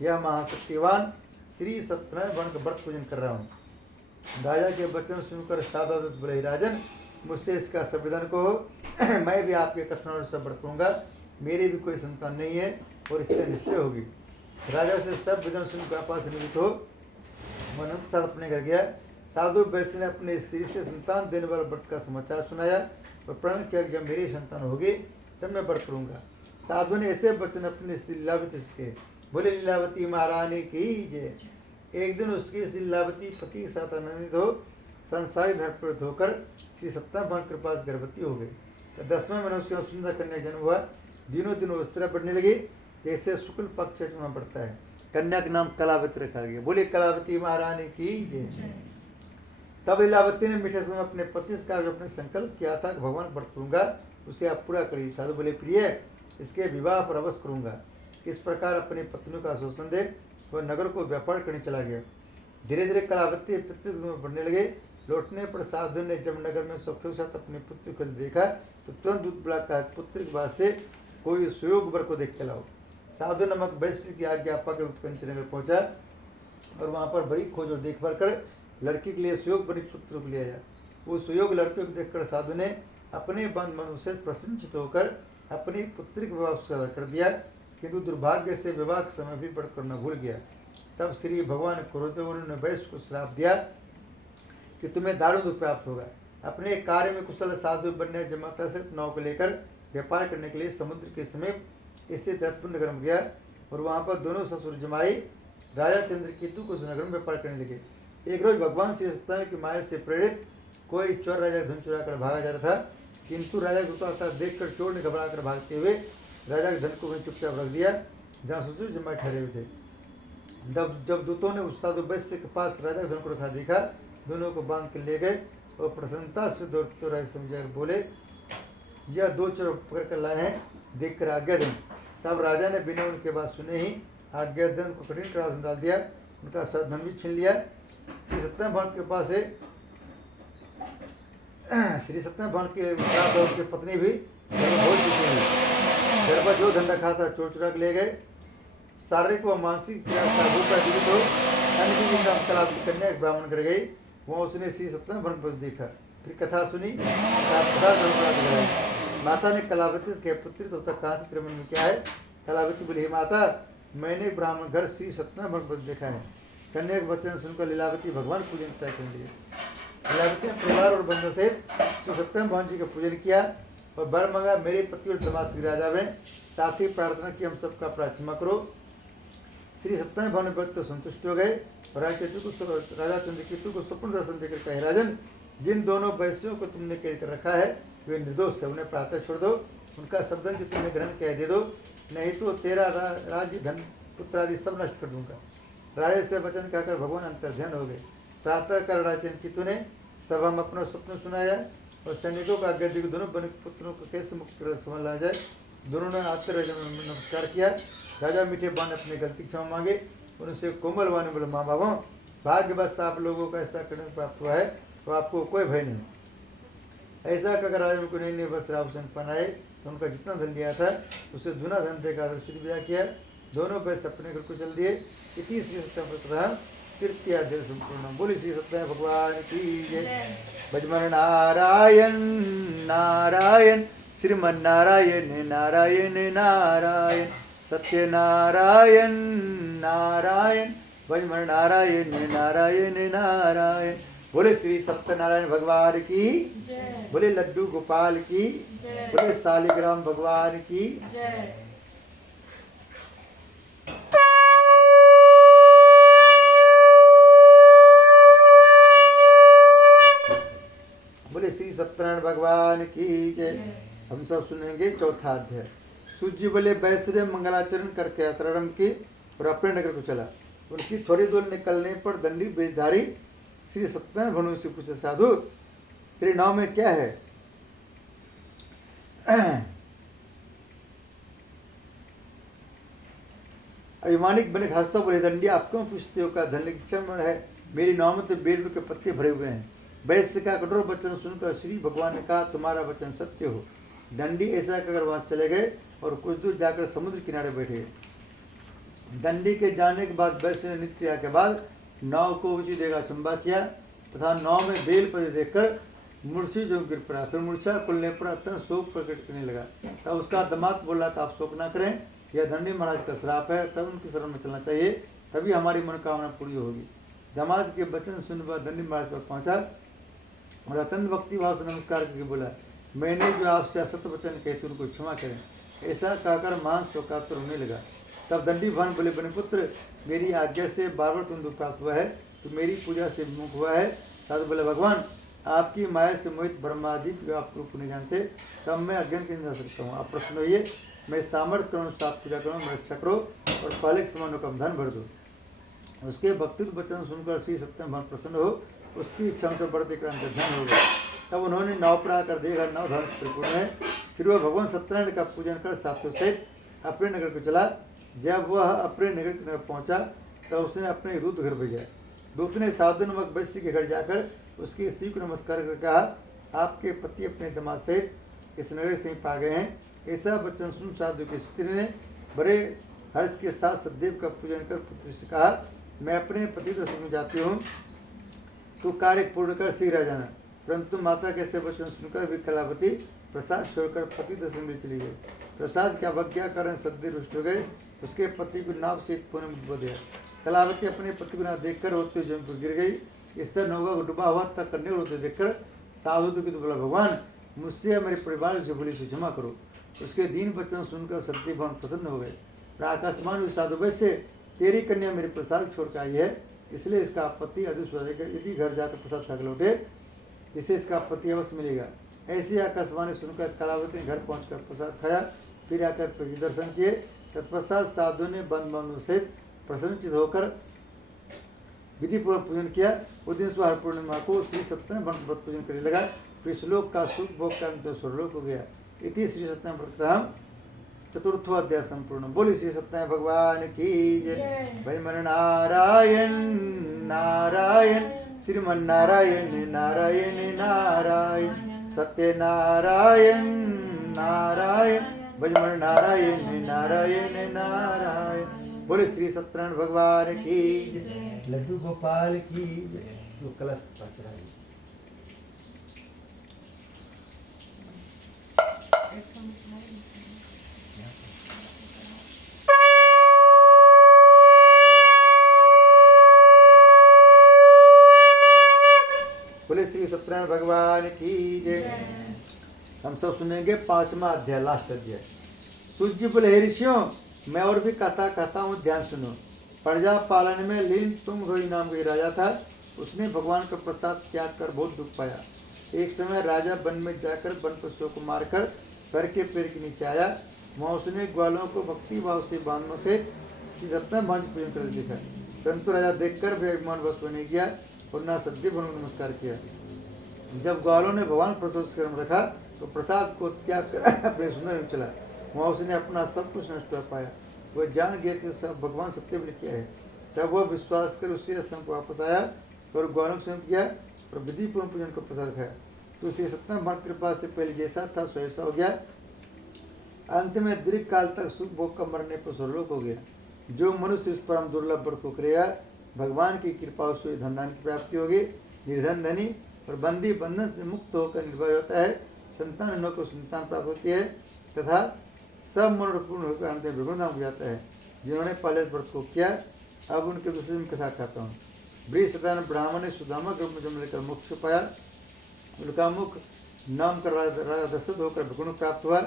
यह महाशक्तिवान श्री सत्यनारायण भगवान का व्रत पूजन कर रहा हूँ। राजा के वचन सुनकर साधु बोले, राजन मुझसे इसका संविधान को मैं भी आपके कथन से व्रत करूंगा, मेरी भी कोई संतान नहीं है और इससे निश्चय होगी। राजा से सब विधान सुनकर आपस निवृत्त हो मन साथ अपने घर गया। साधु वैश्य ने अपने स्त्री से संतान देने वाले व्रत का समाचार सुनाया और प्रण किया, जब मेरी संतान होगी तब मैं व्रत करूंगा। साधु ने ऐसे वचन अपनी स्त्री लीलावती से कहे। बोले, लीलावती महारानी की जय। एक दिन उसकी स्त्री लीलावती पति के साथ आनंदित हो संसारी धन पर धोकर श्री सत्यनारायण कृपा से गर्भवती हो गई। 10वें महीने उसके सुंदर कन्या जन्म हुआ। दिनों दिन उस तरह बढ़ने लगी जैसे शुक्ल पक्ष में बढ़ता है। कन्या का नाम कलावती रखा गया। बोले, कलावती महारानी की जय। तब लीलावती ने मीठे समय अपने पति से कहा, जो अपने संकल्प किया था कि भगवान व्रत करूंगा उसे आप पूरा करिए। साधु बोले, प्रिय इसके विवाह पर अवश्य करूंगा। इस प्रकार अपनी पत्नियों का आश्वासन दे वह नगर को व्यापार करने चला गया। धीरे धीरे कलावती पितृ में बढ़ने लगे। लौटने पर साधु ने जब नगर में सौख्य के साथ अपने पुत्र को देखा तो तुरंत दूध बुला कर पुत्र के वास्ते कोई सुयोग वर को देख के लाओ। साधु नमक वैश्य की आज्ञा पाकर उत्कंच नगर पहुंचा और वहां पर बड़ी खोज और देखभाल कर लड़की के लिए सुयोग बनी पुत्र को ले आया। वो सुयोग लड़के को देखकर साधु ने अपने बंद मन से प्रसन्नचित होकर अपनी पुत्री का विवाह कर दिया, किंतु दुर्भाग्य से विवाह के समय भी व्रत करना भूल गया। तब श्री भगवान क्रोध उन्होंने वैश्य को श्राप दिया कि तुम्हें दारुण दुख प्राप्त होगा। अपने कार्य में कुशल साधु बनने जमाता से नाव को लेकर व्यापार करने के लिए समुद्र के समीप स्थित रत्नपुर नगर में गया और वहां पर दोनों ससुर जमाई राजा चंद्रकेतु को उस नगर में व्यापार करने लगे। एक रोज भगवान श्री सत्यनारायण की माया से प्रेरित कोई चोर राजा धन चुरा कर भागा जा रहा था, किंतु राजा को आता देखकर चोर ने घबरा कर भागते हुए राजा के धन को वहीं चुपचाप रख दिया जहाँ ससुर जमाई ठहरे हुए थे। जब दूतों ने उस साधु वैश्य के पास राजा के धन को रखा देखा, दोनों को बांध कर ले गए और प्रसन्नता से दौड़ते राजा समझा बोले, यह दो चोर पकड़ कर लाए हैं, देख कर आज्ञा दें। तब राजा ने बिना उनके बात सुने ही आज्ञा दें को कठिन कारावास डाल दिया, उनका धन भी छीन लिया। श्री सत्यनारायण भगवान के पास है श्री सत्यनारायण भगवान के साथ उनकी पत्नी भी हो चुकी है। घर पर जो धन रखा था चोर चुरा के ले गए। शारीरिक व मानसिक साधु का जीवित हो अन्य नाम कला की कन्या एक ब्राह्मण कर गई। वहाँ उसने श्री सत्यनारायण भगवान पर देखा, फिर कथा सुनी, माता ने कलावती से पुत्री तो तक कहा क्रमण में क्या है। कलावती बोली, माता मैंने ब्राह्मण घर श्री सत्यनारायण भगवान पर देखा है। कन्या के वचन सुनकर लीलावती भगवान पूजन तय कर लिए। लीलावती ने परिवार और बंधुओं से श्री सत्यनारायण भगवान जी का पूजन किया और वर मांगा, मेरे पति और दमास गिरा जावे। साथ ही प्रार्थना की हम सबका अपराध क्षमा करो। श्री सत्यनारायण भगवान भक्त तो संतुष्ट हो गए और राजा चंद्रकेतु को स्वप्न दर्शन देकर कहे, राजन जिन दोनों वैश्यों को तुमने कैद कर रखा है वे निर्दोष है, उन्हें प्रातः छोड़ दो, उनका सब धन जो तुमने ग्रहण किया दे दो, नहीं तो तेरा राज्य धन पुत्र आदि सब नष्ट कर दूंगा। राजा से वचन कहकर भगवान अंतर्ध्यान हो गए। प्रातः काल राजा चंद्रकेतु ने सभा में अपना स्वप्न सुनाया और सैनिकों का आज्ञा दी दोनों बने पुत्रों को कैसे मुक्त कर संभाल ला जाए। दोनों ने आश्चर्य नमस्कार किया। राजा मीठे बाण अपनी गलती क्षमा मांगे, उनसे कोमल वाणी बोले, माँ बाबा भाग्यवश आप लोगों का ऐसा करने प्राप्त हुआ है तो आपको कोई भय नहीं। ऐसा कहकर राजा को नहीं बस रावसन पहनाए तो उनका जितना धन लिया था उसे दुना धन देकर विदा किया। दोनों वैश्य अपने घर को चल दिए। इति श्री सत्यनारायण तृतीया देव संपूर्ण। बोली श्री सत्यनारायण भगवान की जय। भजमन नारायण नारायण श्रीमन नारायण नारायण नारायण सत्य नारायण नारायण भजमन नारायण नारायण नारायण। बोले श्री सत्यनारायण भगवान की, बोले लड्डू गोपाल की, बोले शालिग्राम भगवान की। बोले श्री सत्यनारायण भगवान की जय। हम सब सुनेंगे चौथा अध्याय। सूर्य बोले वैश्य मंगलाचरण करके आचरण की और अपने नगर को चला। उनकी थोड़ी दूर निकलने पर दंडी बेधारी श्री सत्यनारायण भगवान से पूछे, साधु तेरे नाम में क्या है? अभिमानिक बने हंसता बोले, दंडी आप क्यों पूछते हो? का धन की इच्छा है, मेरी नाव में तो बेल के पत्ते भरे हुए हैं। वैश्य का कठोर वचन सुनकर श्री भगवान ने कहा, तुम्हारा वचन सत्य हो। दंडी ऐसा कहकर वहां चले गए और कुछ दूर जाकर समुद्र किनारे बैठे। दंडी के जाने के बाद वैश्य ने नित्य क्रिया के बाद नाव को ऊंची जगह चंबा किया तथा नाव में बेल पड़े देखकर मूर्छित जो गिर पड़ा। फिर मूर्छा खुलने पर अत्यंत शोक प्रकट करने लगा। तब उसका दामाद बोला कि आप शोक न करें, यह दंडी महाराज का श्राप है, तब उनकी शरण में चलना चाहिए, तभी हमारी मनोकामना पूरी होगी। दामाद के वचन सुनकर दंडी महाराज पर पहुंचा और अत्यंत भक्ति भाव से नमस्कार करके बोला, मैंने जो आपसे असत्य वचन कहे थे उनको क्षमा करें। ऐसा कहकर महान शोकातुर होने लगा। तब दंडी भगवान बोले, बने पुत्र, मेरी आज्ञा से बार तुम दुख प्राप्त हुआ है, तो मेरी पूजा से विमुख हुआ है। साधु बोले, भगवान आपकी माया से मोहित ब्रह्मादि आप रूप नहीं जानते, तब मैं अज्ञान के जा सकता हूँ। आप प्रसन्न होइए, मैं सामर्थ्य करूँ, साफ पूजा करूँ, मैं रक्षा करो और पहले के समान का धन भर दो। उसके भक्ति वचन सुनकर श्री सत्यम भगवान प्रसन्न हो, उसकी इच्छा से बढ़ते क्रम धन हो गया। तब उन्होंने नाव पर आकर देखा नाव धन परिपूर्ण है। फिर वह भगवान सत्यनारायण का पूजन कर साथियों सहित अपने नगर को चला। जब वह अपने नगर के नगर पहुंचा तब उसने अपने दूत घर भेजा। दूत ने साधु नामक वैश्य के घर जाकर उसकी स्त्री को नमस्कार कर कहा, आपके पति अपने दामाद सहित इस नगर से पा गए हैं। ऐसा वचन सुन साधु की स्त्री ने बड़े हर्ष के साथ सदैव का पूजन कर पुत्र से कहा, मैं अपने पति दर्शन में जाती हूँ, तू कार्य पूर्ण कर शीघ्र आ जाना। परंतु माता के ऐसे वचन सुनकर भी कलावती प्रसाद छोड़कर पति दर्शन में चली गई। प्रसाद की अवज्ञा कारण सदैव रुष्ट हो गए। उसके पति को नाव से पुण्य में डुबो दिया। कलावती अपने पति को नाव देखकर रोते जम पर गिर गई। इस तरह नौका को डूबा हुआ तक कन्या रोते देखकर साधु की तो बोला, भगवान मुझसे मेरे परिवार से भूली से क्षमा करो। उसके दीन वचन सुनकर सत्य भगवान प्रसन्न हो गए। आकाशमान साधु वैसे तेरी कन्या मेरे प्रसाद छोड़ कर आई है, इसलिए इसका पति अधिक यदि घर जाकर प्रसाद खा लौटे, इसे इसका पति अवश्य मिलेगा। ऐसी आकाशवाणी सुनकर कलावती ने घर पहुंचकर प्रसाद खाया, फिर आकर प्रभु दर्शन किए। तत्पश्चात साधु ने बंद बंधु सहित प्रसन्नचित होकर विधि पूर्वक पूजन किया। उस दिन सुहार पूर्णिमा को श्री सत्यनारायण व्रत व्रत पूजन करने लगा। फिर श्लोक का सुख भोग का अंत स्वर्लोक हो गया। इति श्री सत्यनारायण व्रत चतुर्थो अध्याय संपूर्ण। बोली श्री सत्यनारायण भगवान की जय। भज मन नारायण नारायण श्रीमन नारायण नारायण नारायण सत्य नारायण नारायण भज मन नारायण नारायण नारायण। बोले श्री सत्यनारायण भगवान की जय। लड्डू गोपाल की जय। तो कलश बोले श्री सत्यनारायण भगवान की जय। हम सब सुनेंगे 5वां अध्याय, लास्ट अध्याय। सूर्य बोले, हे ऋषियों, मैं और भी कथा कहता हूँ, ध्यान सुनो। प्रजा पालन में लीन तुंगभोई नाम का राजा था। उसने भगवान का प्रसाद त्याग कर बहुत दुख पाया। एक समय राजा वन में जाकर वन पशुओं को मारकर घर के पेड़ के नीचे आया। वहाँ उसने ग्वालों को भक्ति भाव से बांधने से सत्यनारायण भगवान पूजन कर देखा। परंतु राजा देखकर भी अभिमान वश बने गया और ना सद्य भगवान को नमस्कार किया। जब ग्वालों ने भगवान प्रसाद रखा तो प्रसाद को त्याग कर अपने सुंदर में चला। वहाँ उसने अपना सब कुछ नष्ट कर पाया। वह जान गया कि सब भगवान सत्य ने किया है। तब वह विश्वास कर उसी स्थान पर वापस आया और ग्वालों से किया और विधि पूर्ण पूजन का प्रसाद खाया। तो उसी सत्यनारायण भगवान कृपा से पहले जैसा था सो ऐसा हो गया। अंत में दीर्घ काल तक सुख भोग का मरने पर स्वर्लोक हो गया। जो मनुष्य इस परम दुर्लभ व्रत को करेगा, भगवान की कृपा से धन दान की प्राप्ति होगी। निर्धन धनी और बंदी बंधन से मुक्त होकर निर्भय होता है। संतान को संतान प्राप्त होती है तथा सब मन पूर्ण होकर अंत में भगवान हो जाता है। जिन्होंने पहले व्रत को किया, अब उनके दूसरे में कथा कहता हूँ। वृष सदान ब्राह्मण ने सुदामा के रूप में जन्म लेकर मोक्ष पाया। उनका मुख नाम का राजा दशरथ होकर भगवान प्राप्त हुआ।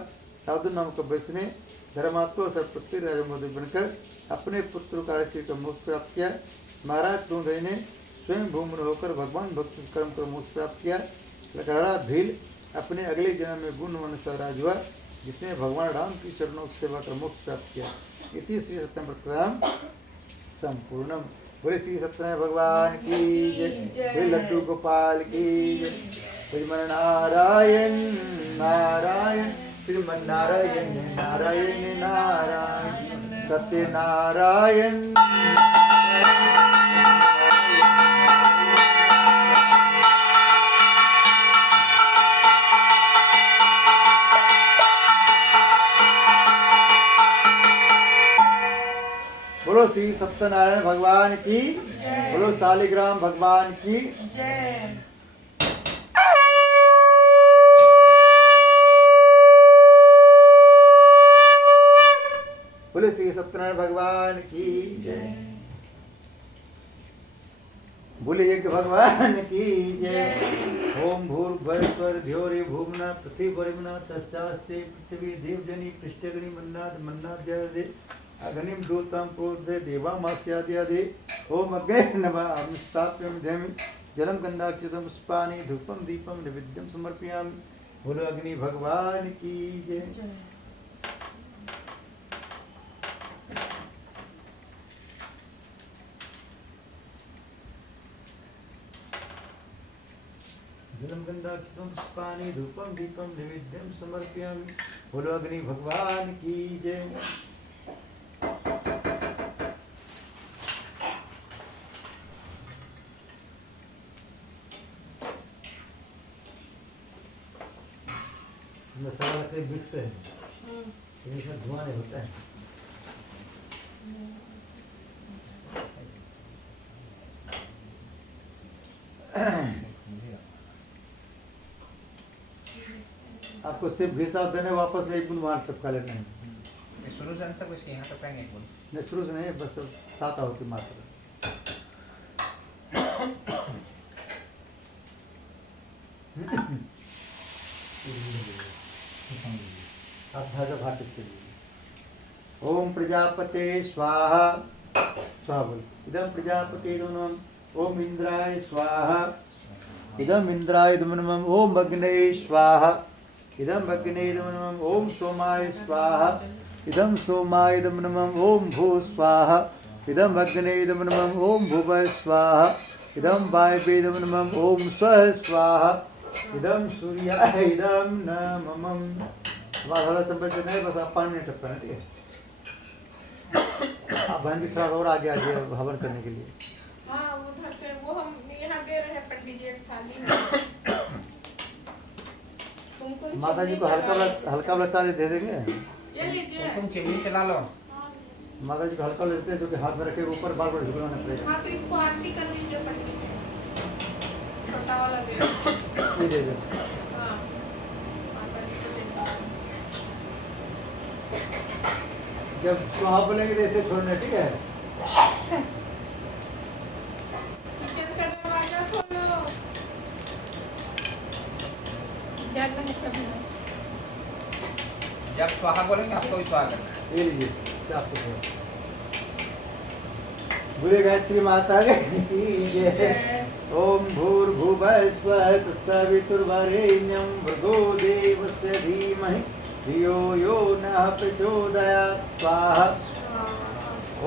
साधु नाम का वैश्य ने धर्मात्मा सर्वपति राजा मोदी बनकर अपने पुत्र काशी का मोक्ष प्राप्त किया। महाराज तुंगधरी ने स्वयं भूमि होकर भगवान भक्त कर्म कर मोक्ष प्राप्त किया। लकड़ा भील अपने अगले जन्म में गुण मनुष्य राज हुआ, जिसने भगवान राम की चरणों की सेवा कर मोक्ष प्राप्त किया। इति श्री सत्यनारायण संपूर्णम। बोले श्री सत्यनारायण भगवान की जय। लड्डू गोपाल की जय। श्रीमन नारायण नारायण श्रीमन नारायण नारायण नारायण सत्य नारायण। बोलो श्री सत्यनारायण भगवान की, बोलो शालिग्राम भगवान की जय। बोले श्री सत्यनारायण भगवान की जय। बोले यज्ञ भगवान की जय। ओम भूर्भुवः ध्योरे भूम्ना पृथ्वीर्वरुणः तस्यास्ते पृथ्वी देवजनी पृष्ठगणी मन्नाद्यादे अग्निं दूतं प्रोदे देवामास्याद्यादे। ओम अग्ने नमः अग्निस्ताप्यं ध्यमि जलं गन्धाक्षतं पुष्पाणि धूपं दीपं नैवेद्यं समर्पयामि। बोलो अग्नि भगवान की जय। जलम गंधाक्षतं पुष्पाणि धूपं दीपं नैवेद्यं समर्पयामि। बोलो अग्नि भगवान की जय। मसाला के मिक्स है, इसमें धुआं नहीं होता है। आपको सिर्फ घिसा देने वापस में एक बूंद वहां टपका लेना है। शुरू से अंत तक वैसे यहाँ टपकाएंगे एक बूंद। नहीं शुरू से नहीं, बस 7 आवर की मात्रा। आप भाजा भाट के लिए। ओम प्रजापते स्वाहा स्वाहा बोल। इदम प्रजापते नमः। ओम इंद्राय स्वाहा। इदम इंद्राय नमः। ओम अग्ने स्वाहा। इदम अग्ने नमः। ओम सोमाय स्वाहा। इदम सोमाय नमः। ओम भू स्वाहा। इदम अग्ने नमः। ओम भुवः स्वाहा। इदम वायवे नमः। ओम स्वः स्वाहा। इदम सूर्याय इदम नमः। हमारा चम्मच से नहीं, बस आप पानी में टपकाना, ठीक है। आप बहन भी थोड़ा और आगे आ गए हवन करने के लिए। हाँ उधर से वो हम यहाँ दे रहे हैं पंडित जी एक थाली में। तुमको माता जी को हल्का वाला चावल दे देंगे। ये लीजिए। तुम चिमनी चला लो। माता जी को हल्का लेते हैं, जो कि हाथ में रखे ऊपर बार बार झुकना पड़ेगा। हाँ तो इसको आरती कर लीजिए पंडित जी। छोटा वाला दे दो। ये दे दो। हाँ माता जी को दे दो। जब वहाँ बोलेंगे तो ऐसे छोड़ना, ठीक है। किचन का दरवाजा खोलो। जाना है कभी। जब स्वाहा बोलेंगे आपको भी स्वाहा करना है। ये लीजिए साफ सुथरा। बोले गायत्री माता की जय। ओम भूर्भुवः स्वः तत्सवितुर्वरेण्यं भर्गो देवस्य धीमहि धियो यो नः प्रचोदयात् स्वाहा।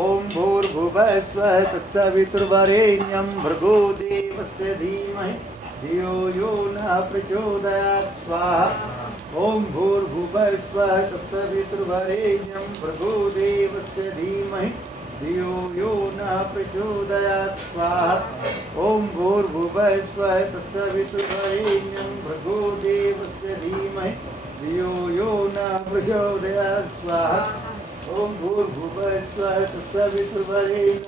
ओम भूर्भुवः स्वः तत्सवितुर्वरेण्यं भर्गो देवस्य धीमहि धियो यो नः प्रचोदयात् स्वाहा। ओम भूर्भुवः स्वः तत्सवितुर्वरेण्यं भर्गो देवस्य धीमहि धियो यो नः प्रचोदयात् स्वाहा। ओम भूर्भुवः स्वः तत्सवितुर्वरेण्यं भर्गो देवस्य धीमहि धियो यो नः प्रचोदयात् स्वाहा। ओम भूर्भुवः स्वः तत्सवितुर्वरेण्यं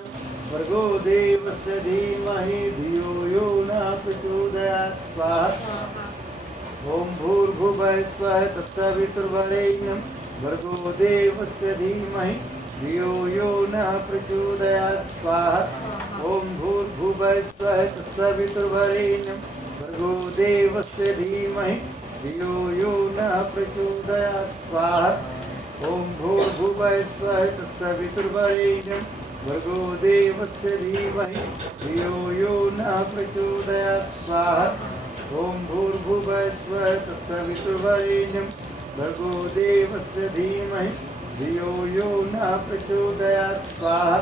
भर्गो देवस्य धीमहि धियो यो नः प्रचोदयात् स्वाहा। ओम भूर्भुवः स्वः तत्सवितुर्वरेण्यं भर्गो देवस्य धीमहि धियो यो नः प्रचोदयात् स्वाहा। ओम भूर्भुवः स्वः तत्सवितुर्वरेण्यं भर्गो देवस्य धीमहि धियो यो नः प्रचोदयात् स्वाहा। ओम भूर्भुवः स्वः तत्सवितुर्वरेण्यं भर्गो देवस्य धीमहि धियो यो नः प्रचोदयात् स्वाहा। ओम भूर्भुवः स्वः तत्सवितुर्वरेण्यं भर्गो देवस्य धीमहि धियो यो नः प्रचोदयात् स्वाहा।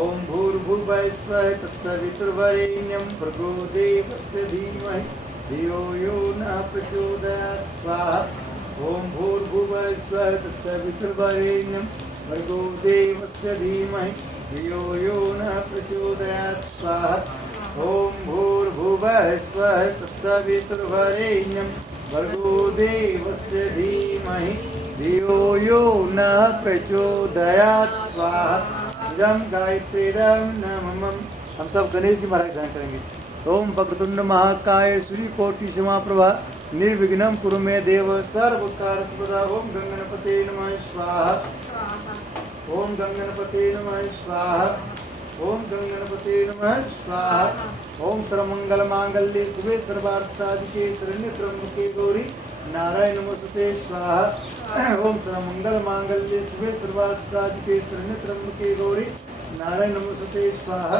ओम भूर्भुवः स्वः तत्सवितुर्वरेण्यं भर्गो देवस्य धीमहि धियो यो नः प्रचोदयात् स्वाहा। ओम भूर्भुवः स्वः तत्सवितुर्वरेण्यं भर्गो देवस्य धीमहि धियो यो नः प्रचोदयात् स्वाहा। ओम भूर्भुवः स्वः तत्सवितुर्वरेण्यं भर्गो देवस्य धीमहि धियो यो न प्रचोदयात् स्वाहा। इदं गायत्रीदं नमः। हम सब गणेश जी महाराज ध्यान करेंगे। ओम वक्रतुंड महाकाय सूर्यकोटि समाप्रभा निर्विघ्नं कुरु मे देव सर्वकारस्पदा। ओम गंगणपते नमः स्वाहा। ओम गंगणपते नमः स्वाहा। ओम गंगणपते नमः स्वाहा। ओम सर्वमंगल मांगल्ये शिवे सर्वार्थसाधिके शरण्ये त्र्यंबके गौरी नारायण नमोस्तुते स्वाहा। ओम सर्वमंगल मांगल्ये शिवे सर्वार्थसाधिके शरण्ये त्र्यंबके गौरी नारायण नमोस्तुते स्वाहा।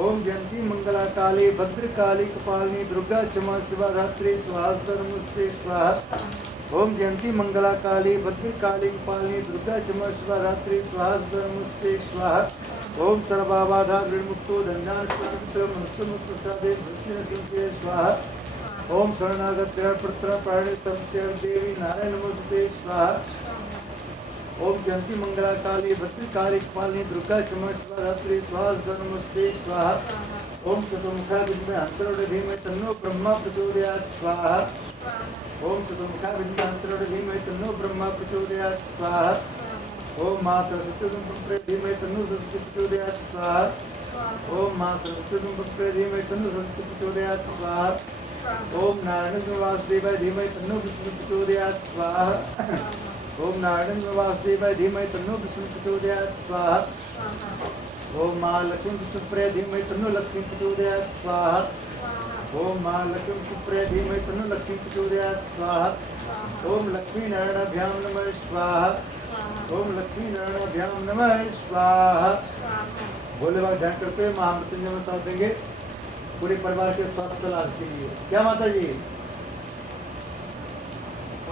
ओम जयंती मंगला काली भद्रकाली कपालिनी दुर्गा क्षमा शिवा धात्री स्वाहा नमोस्तुते स्वाहा। ओम जयंती मंगला काली भद्रकाली कपालिनी दुर्गा क्षमा शिवा धात्री स्वाहा नमोस्तुते स्वाहा। ओम सर्वबाधा विमुक्तो धन्याष्टादे स्वाहा। ओम शरणागत पुत्र प्राणे संस्कार देवी नारायण नमोस्तुते स्वाहा। ओम जयंती मंगला काली भद्रकाली कपालिनी दुर्गा क्षमा शिवा धात्री स्वाहा नमोस्तुते स्वाहा। ओम चतुर्मुखा विद्महे हंसरूढ़ धीमहि तन्नो ब्रह्मा प्रचोदयात् स्वाहा। ओम चतुर्मुखा विद्महे हंसरूढ़ धीमहि तन्नो ब्रह्मा प्रचोदयात् स्वाहा। ओम मां सरस्वती धीमहि तन्नो सरस्वती प्रचोदयात् स्वाहा। ओम मां सरस्वती धीमहि तन्नो सरस्वती प्रचोदयात् स्वाहा। ओम नारायण वासुदेवाय धीमहि तन्नो विष्णु प्रचोदयात् स्वाहा। ओम नारायण वासुदेवाय धीमहि तन्नो विष्णु प्रचोदयात् स्वाहा। ओम मां लक्ष्मी विष्णुप्रिय धीमहि तन्नो लक्ष्मी प्रचोदयात् स्वाहा। ओम मां लक्ष्मी विष्णुप्रिय धीमहि तन्नो लक्ष्मी प्रचोदयात् स्वाहा। ओम लक्ष्मी नारायणाभ्यां नमः स्वाहा। ओम लक्ष्मी नारायणाभ्यां नमः स्वाहा। भोले बाबा ध्यान करते हुए महामृत्युंजय में साथ देंगे पूरे परिवार के स्वास्थ्य लाभ के लिए। क्या माता जी?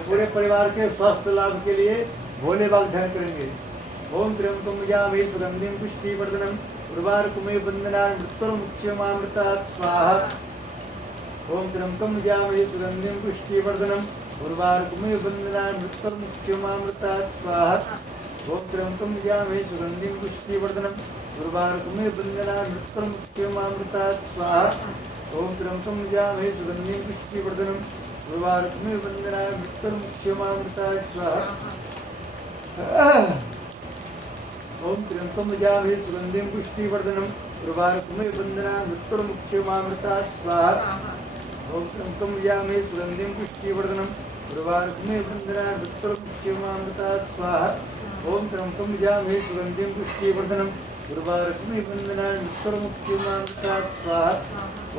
पूरे परिवार के स्वास्थ्य लाभ के लिए भोले बाबा ध्यान करेंगे। ओम त्र्यंबकं यजामहे सुगंधिं पुष्टिवर्धनम् उर्वारुकमिव बन्धनान् मृत्युर्मुक्षयमामृतात् स्वाहा। ओम त्र्यंबकं यजामहे सुगंधिं पुष्टिवर्धनम् उर्वारुकमिव बन्धनान् मृत्युर्मुक्षयमामृतात् स्वाहा। ओम त्र्यंबकं यजामहे सुगंधिं पुष्टिवर्धनम् उर्वारुकमिव बन्धनान् मृत्युर्मुक्षयमामृतात् स्वाहा। ओम त्र्यंबकं यजामहे सुगंधिं पुष्टिवर्धनम् उर्वारुकमिव बन्धनान् मृत्युर्मुक्षयमामृतात् स्वाहा। ओम त्र्यंबकं यजामहे सुगंधिं पुष्टिवर्धनम् उर्वारुकमिव बन्धनान् मृत्युर्मुक्षयमामृतात् स्वाहा। ओम त्र्यंबकं यजामहे सुगंधिं पुष्टिवर्धनम् उर्वारुकमिव बन्धनान् मृत्युर्मुक्षयमामृतात् स्वाहा। ओम त्र्यंबकं यजामहे सुगंधिं पुष्टिवर्धनम् उर्वारुकमिव बन्धनान् मृत्युर्मुक्षयमामृतात् स्वाहा।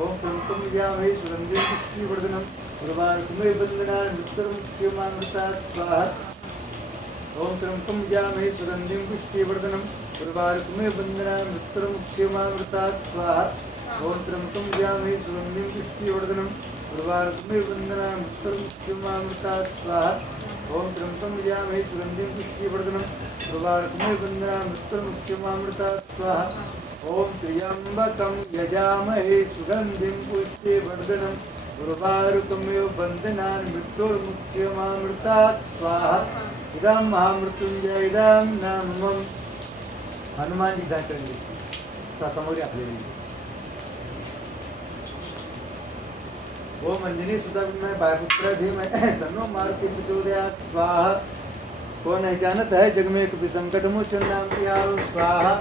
ओम त्र्यंबकं यजामहे सुगंधिं पुष्टिवर्धनम् उर्वारुकमिव बन्धनान् मृत्युर्मुक्षयमामृतात् स्वाहा। ओम त्र्यंबकं यजामहे सुगंधिं पुष्टिवर्धनम् उर्वारुकमिव बन्धनान् मृत्युर्मुक्षयमामृतात् स्वाहा। ओम त्र्यंबकं यजामहे सुगंधिं पुष्टिवर्धनम् उर्वारुकमिव बन्धनान् मृत्युर्मुक्षयमामृतात् स्वाहा। ओम त्र्यंबकं यजामहे सुगंधिं पुष्टिवर्धनम् उर्वारुकमिव बन्धनान् मृत्युर्मुक्षयमामृतात् स्वाहा। ओम त्र्यंबकं यजामहे सुगंधिं पुष्टिवर्धनम् उर्वारुकमिव बन्धनान् मृत्युर्मुक्षयमामृतात् स्वाहा। इदं महामृत्युंजय इदं नमः। हनुमान जी ध्यान करेंगे। सामग्री आप ले लीजिए। ओम अंजनी सुधा में वायुपुत्र धीमहि तन्नो मारुति प्रचोदयात् स्वाहा। कौन नहीं जानत है जग में एक भी संकट मोचन नाम प्यारो स्वाहा।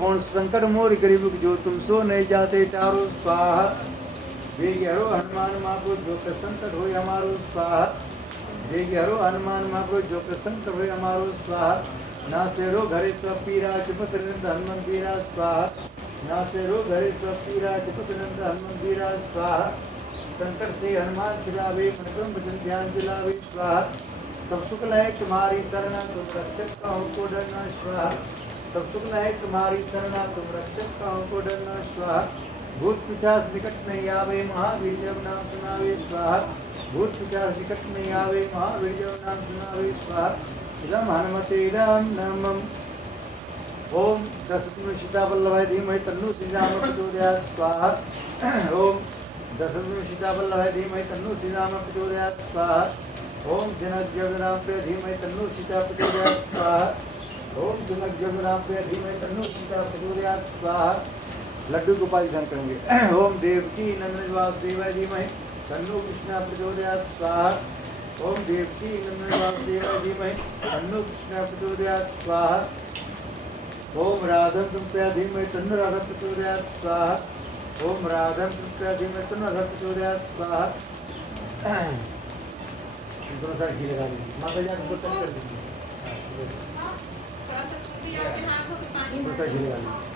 कौन संकट मोर गरीब जो तुम सो नहीं जाते टारो स्वाहा। हरो हनुमान महाप्रभु जो कर संकट हो हमारो स्वाहा। हरो हनुमान महाप्रभु जो कर संकट हो हमारो स्वाहा। ना से रो घरे सब पीरा चिपत नंद हनुमान वीरा स्वाहा। ना से रो घरे सब पीरा चिपत नंद हनुमान वीरा स्वाहा। संकट से हनुमान छिड़ावे मन क्रम भजन ध्यान दिलावे स्वाहा। सब सुख लय तुम्हारी शरणा तुम रक्षक कहो को डरना स्वाहा। सब सुख लय तुम्हारी शरणा तुम रक्षक कहो को डरना स्वाहा। भूत पिशाच निकट नहीं आवे महावीर जब नाम सुनावे स्वाहा। भूत पिशाच निकट नहीं आवे महावीर जब नाम सुनावे स्वाहा। इदं हनुमते इदं नमः। ओम दशरथ सीता वल्लभाय धीमहि तन्नो श्रीराम प्रचोदयात् स्वाहा। ओम दशरथ सीता वल्लभाय धीमहि तन्नो श्रीराम प्रचोदयात् स्वाहा। ओम जनक जगराम प्रिय धीमहि तन्नो सीता प्रचोदयात् स्वाहा। ओम जनक जगराम प्रिय धीमहि तन्नो सीता प्रचोदयात् स्वाहा। लड्डू गोपाल ध्यान करेंगे। ओम देवकी नंदन वासुदेवाय धीमहि तन्नो कृष्ण प्रचोदयात् स्वाहा। ओम देवकी नंदनवासुदेवाय धीमहि तन्नो कृष्णः प्रचोदयात् स्वाहा। ओम राधं कृपया धीमहि तन्नो राधा प्रचोदयात् स्वाहा। ओम राधं कृपया धीमहि तन्नो राधा प्रचोदयात् स्वाहा। दोनों साइड घी लगा लीजिए। माता जी आप बोतल कर दीजिए। थोड़ा सा चूड़ी आपके हाथों के पानी दोनों साइड घी लगा लीजिए।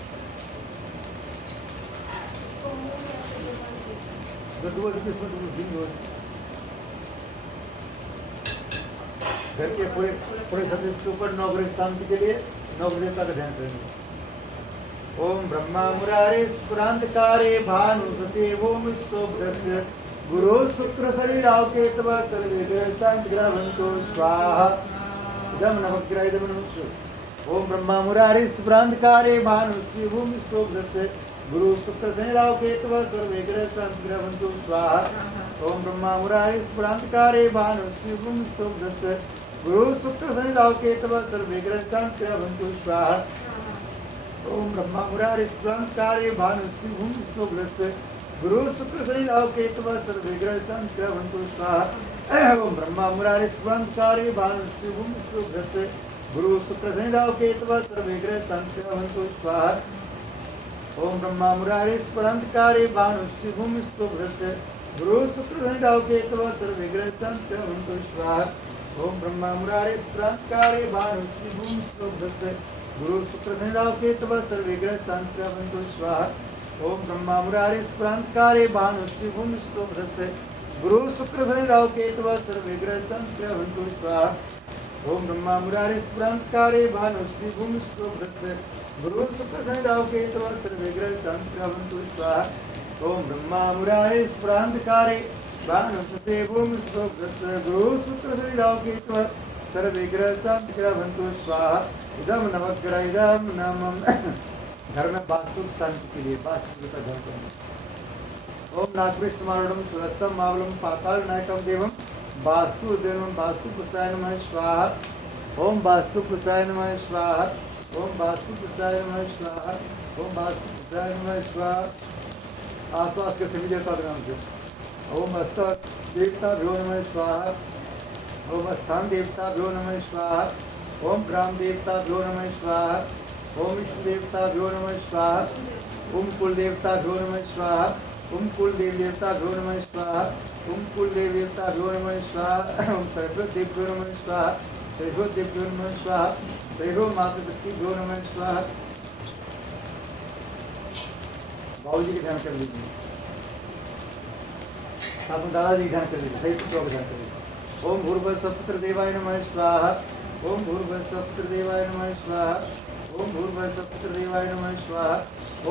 घर के पूरे पूरे सदस्य के ऊपर 9 बजे शांति के लिए 9 बजे का ध्यान करेंगे। ओम ब्रह्मा मुरारे स्फुरांतकारे भानुसते ओम स्तोभ्रस्य गुरु शुक्र शरीराव केतव सर्वे ग्रह शांति ग्रहवंतो स्वाहा। इदम नवग्रह इदम नमस्ते। ओम ब्रह्मा मुरारे स्फुरांतकारे भानुसते ओम स्तोभ्रस्य गुरु शुक्र शनिराव केतव सर्वे ग्रह शांति ग्रहवंतो स्वाहा। ओम ब्रह्मा मुरारे स्फुरांतकारे भानुसते ओम स्तोभ्रस्य गुरु शुक्र शनिराव केतव सर्वे ग्रह शांति ग्रहवंतो स्वाहा। ओम ब्रह्मा मुरारे स्फुरांतकारे भानुसते ओम स्तोभ्रस्य गुरु शुक्र शनिराव केतव सर्वे ग्रह शांति ग्रहवंतो स्वाहा। ओम ब्रह्मा मुरारे स्फुरांतकारे भानुसते ओम स्तोभ्रस्य गुरु शुक्र शनिराव केतव सर्वे ग्रह शांति ग्रहवंतो स्वाहा। ओम ब्रह्मा मुरारे स्फुरांतकारे भानुसते ओम स्तोभ्रस्य गुरु शुक्र शनिराव केतव सर्वे ग्रह शांति ग्रहवंतो स्वाहा। ओम ब्रह्मा मुरारे स्फुरांतकारे भानुसते ओम स्तोभ्रस्य गुरु शुक्र शनिराव केतव सर्वे ग्रह शांति ग्रहवंतो स्वाहा। ओम ब्रह्मा मुरारे स्फुरांतकारे भानुसते ओम स्तोभ्रस्य गुरु शुक्र शनिराव केतव सर्वे ग्रह शांति ग्रहवंतो स्वाहा। ओम ब्रह्मा मुरारे स्फुरांतकारे भानुसते ओम स्तोभ्रस्य गुरु शुक्र शनिराव केतव सर्वे ग्रह शांति ग्रहवंतो स्वाहा। ओम ब्रह्मा मुरारे स्फुरांतकारे भानुसते ओम स्तोभ्रस्य गुरु शुक्र शनिराव केतव सर्वे ग्रह शांति ग्रहवंतो स्वाहा। इदम नवग्रह इदम नमः। घर में वास्तु शांति के लिए वास्तु का ध्यान करें। ओम नागविष्णुमारूढ़ं सुरत्तम मावलम पाताल नायकम देवम वास्तु देवम वास्तु पुरुषाय नमः स्वाहा। ओम वास्तु पुरुषाय नमः स्वाहा। ओम वास्तु पुरुषाय नमः स्वाहा। ओम वास्तु पुरुषाय नमः स्वाहा। आसपास के सभी देवता के नाम से ओम अस्त देवता भ्यो नमः स्वाहा। ओम स्थान देवता भ्यो नमः स्वाहा। ओम ग्राम देवता भ्यो नमः स्वाहा। ओम इष्ट देवता भ्यो नमः स्वाहा। ओम कुल देवता भ्यो नमः स्वाहा। ओम कुल देव देवता भ्यो नमः स्वाहा। ओम कुल देव देवता भ्यो नमः स्वाहा। ओम सर्वदेव देव भ्यो नमः स्वाहा। सर्वदेव भ्यो नमः स्वाहा। सर्व माता शक्ति भ्यो नमः स्वाहा। बाबूजी के ध्यान कर लीजिए। आप दादाजी ध्यान कर लीजिए। सही पुत्रों का ध्यान कर लीजिए। ओम भूर्भुवस्सुः देवाय नमः स्वाहा। ओम भूर्भुवस्सुः देवाय नमः स्वाहा। ओम भूर्भुवस्सुः देवाय नमः स्वाहा।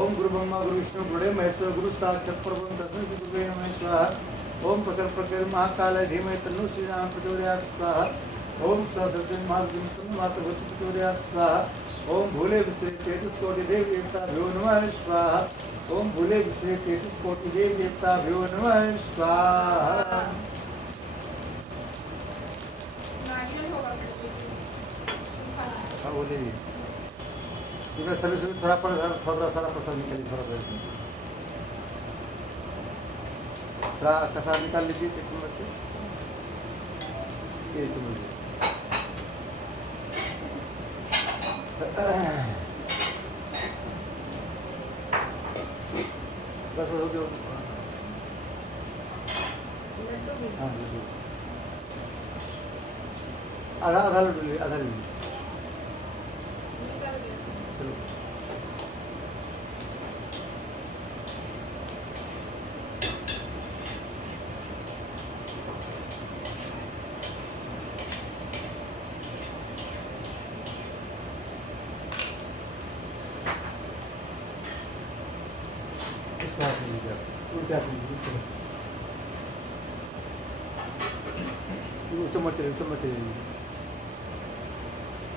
ओम गुरु ब्रह्मा गुरु विष्णु गुरुदेव महेश्वर गुरु साक्षात् परब्रह्म तस्मै श्री गुरुवे नमः स्वाहा। ओम प्रकट प्रकट महाकाल धीमहि तन्नो श्रीराम प्रचोदयात् स्वाहा। ओम सरस्वती महाविष्णु मातृभूति प्रचोदयात् स्वाहा। ओम भूले विश्रे तेतुकोटि देव देवताभ्यो नमः स्वाहा। ओम भूले विश्रे तेतुकोटि देव देवताभ्यो नमः स्वाहा। हाँ बोलिए जी। इसमें सभी सभी थोड़ा सारा प्रसाद निकालिए। थोड़ा कसार निकाल लीजिए एक चम्मच से। ये चम्मच बस हो गया। हाँ आधा आधा लड्डू लीजिए। आधा लीजिए। चलो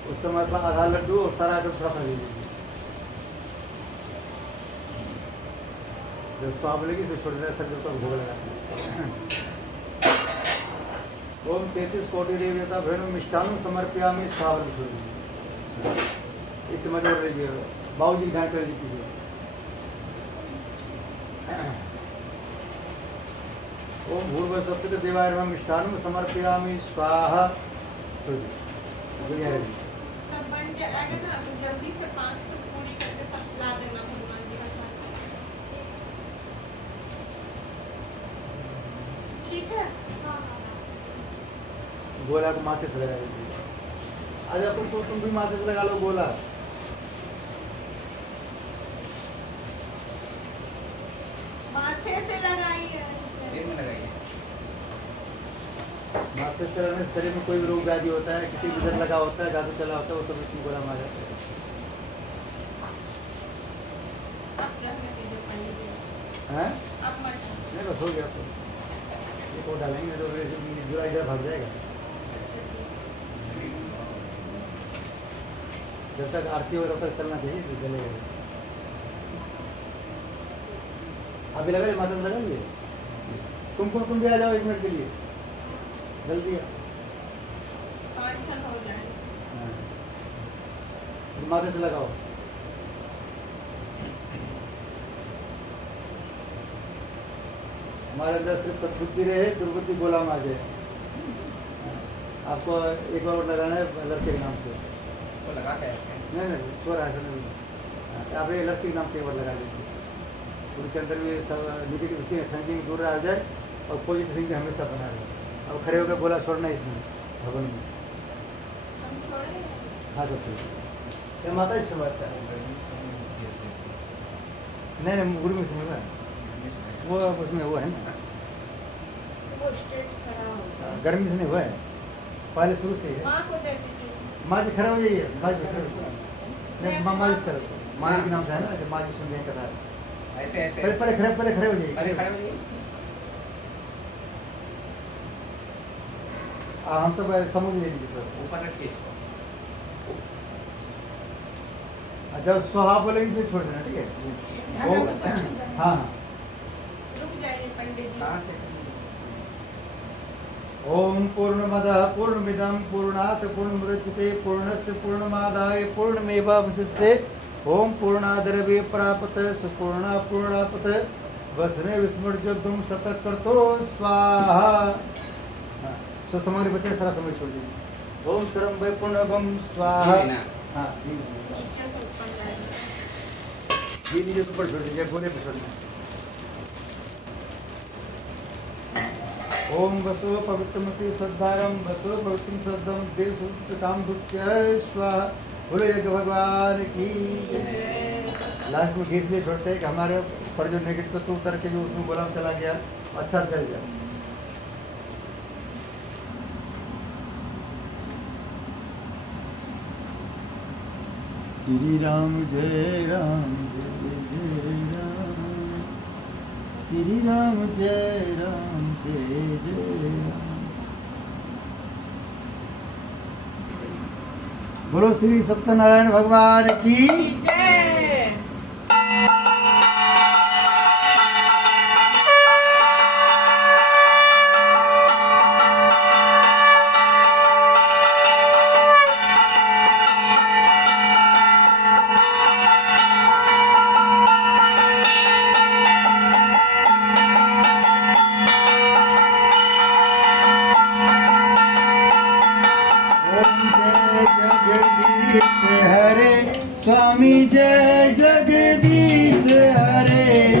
उस समय पर आधा लड्डू और सारा आइटम थोड़ा खा लीजिए। जब स्वाब लगी तो छोटे सर का भोग लगा। ओम 33 कोटि देवता भैरव मिष्ठान समर्पयामि स्वाब छोड़ दीजिए। इतना जोड़ लीजिए। बाबूजी ध्यान कर लीजिए। ओम भूर्भुवः स्वस्ति देवाय नमः मिष्ठान्नं समर्पयामि स्वाहा। तो गुड़िया है सब बन जाएगा ना तो जल्दी से 5 तो पूरी करके फसला देना भगवान जी का खाना। ठीक है। गोला को माथे से लगा दीजिए। आजा तुम भी माथे से लगा लो गोला। माथे से लगाइए। पेट में लगाइए। माथे से लगाने से शरीर में कोई भी रोग व्याधि होता है, किसी भी लगा होता है, जादू चला होता है, वो सब इसमें गोला मार जाता है। अब रहने दीजिए पंडित जी। हैं? अब मत। नहीं बस हो गया तो ये को डालेंगे तो जो इधर भाग जाएगा। जब तक आरती हो तब तक चलना चाहिए, तो चलेगा। अभी लगा माता से लगा लिए। तुम भी आ जाओ 1 मिनट के लिए जल्दी। 5 क्षण हो जाए। माथे से लगाओ। हमारे अंदर सिर्फ सद्बुद्धि रहे, दुर्बुद्धि गोला मार जाए। आपको एक बार लगाना है लड़के के नाम से। तो लगा के नहीं छोड़ा है नहीं। आप ये लड़के के नाम से एक बार लगा लीजिए। उनके अंदर भी सब नेगेटिव थिंकिंग दूर रह जाए और पॉजिटिव थिंकिंग हमेशा बना रहे। अब खड़े होकर गोला छोड़ना है इसमें भवन में। हम छोड़े। हाँ तो ये माता जी से बात है। नहीं गुरु में सुन रहा है वो उसमें वो है ना। वो स्ट्रेट खड़ा होगा। गर्मी से नहीं हुआ है, पहले शुरू से ही है। माँ को दे दीजिए। माँ जी खड़े हो जाइए। माँ जी खड़े हो नहीं माँ मालिश करो। माँ के नाम से है ना, जब माँ जी सुन रहे कथा। ऐसे ऐसे पहले खड़े हो जाइए। अरे खड़े हो जाइए। हम सब समझ ले लीजिए सर। ऊपर रखिए इसको। जब स्वाहा बोलेंगे फिर छोड़ देना, ठीक है? हाँ रुक जाइए पंडित जी। कहाँ से? ओम पूर्णमदः पूर्णमिदं पूर्णात् पूर्णमुदच्यते पूर्णस्य पूर्णमादाय पूर्णमेवावशिष्यते ओम पूर्णाद्रव्ये प्राप्त सुपूर्णा पूर्णापत वसने विस्मृत्योद्धुम शतक करतो स्वाहा। सो समाधि बच्चे सारा समय छोड़ दीजिए। ओम सर्वं वै पूर्णगम स्वाहा। हाँ नीचे से ऊपर जाएगा। ये नीचे ऊपर छोड़ दीजिए, बोले पे छोड़ना। ओम वसो पवित्रमति सद्धारम वसो पवित्रम सद्धम देव काम भुक्त्य स्वाहा। बोलो यज्ञ भगवान की। लास्ट में घी इसलिए छोड़ते हैं कि हमारे पर जो नेगेटिव तत्व उतर के जो उसमें गोला चला गया अच्छा चल गया। श्री राम जय राम जय जय राम। श्री राम जय राम जय जय राम। बोलो श्री सत्यनारायण भगवान की जय। स्वामी जय जगदीश हरे।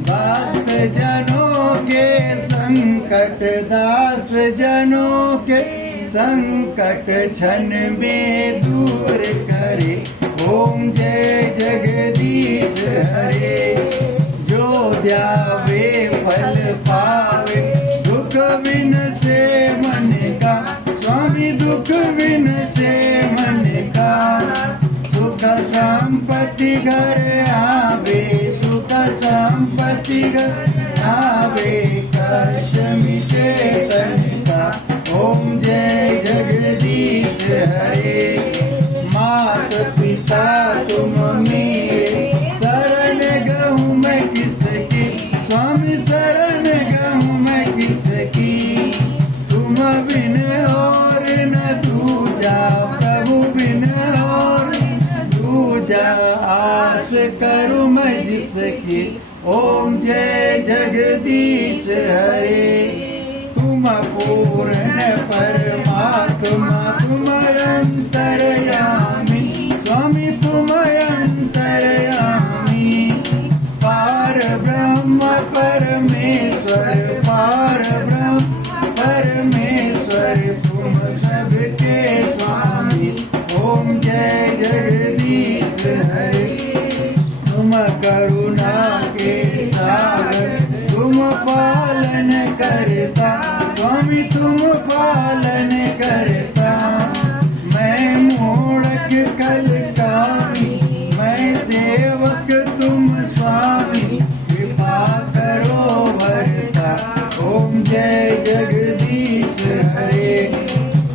भक्त जनों के संकट दास जनों के संकट क्षण में दूर करे। ओम जय जगदीश हरे। जो ध्यावे फल पावे दुख बिन से मन का। स्वामी दुख बिन से मन का। सुख संपत्ति घर आवे सुख संपत्ति घर आवे। कष्ट मिटे तन का। ओम जय जगदीश हरे। मात पिता तुम मेरे शरण गहूँ मैं किसकी। स्वामी शरण गहूँ मैं किसकी। तुम बिन और न दूजा प्रभु बिन और दूजा आस करूँ मैं जिसकी। ओम जय जगदीश हरे। आत्मा तुम अंतर्यामी, स्वामी तुम अंतर्यामी। पार ब्रह्म परमेश्वर, पार ब्रह्म परमेश्वर, तुम सबके स्वामी। ओम जय जगदीश हरे। तुम करुणा के सागर, तुम पालन करता, स्वामी तुम पालन करता। मैं मूढ़क कलकारी, मैं सेवक तुम स्वामी, कृपा करो भरता। ओम जय जगदीश हरे।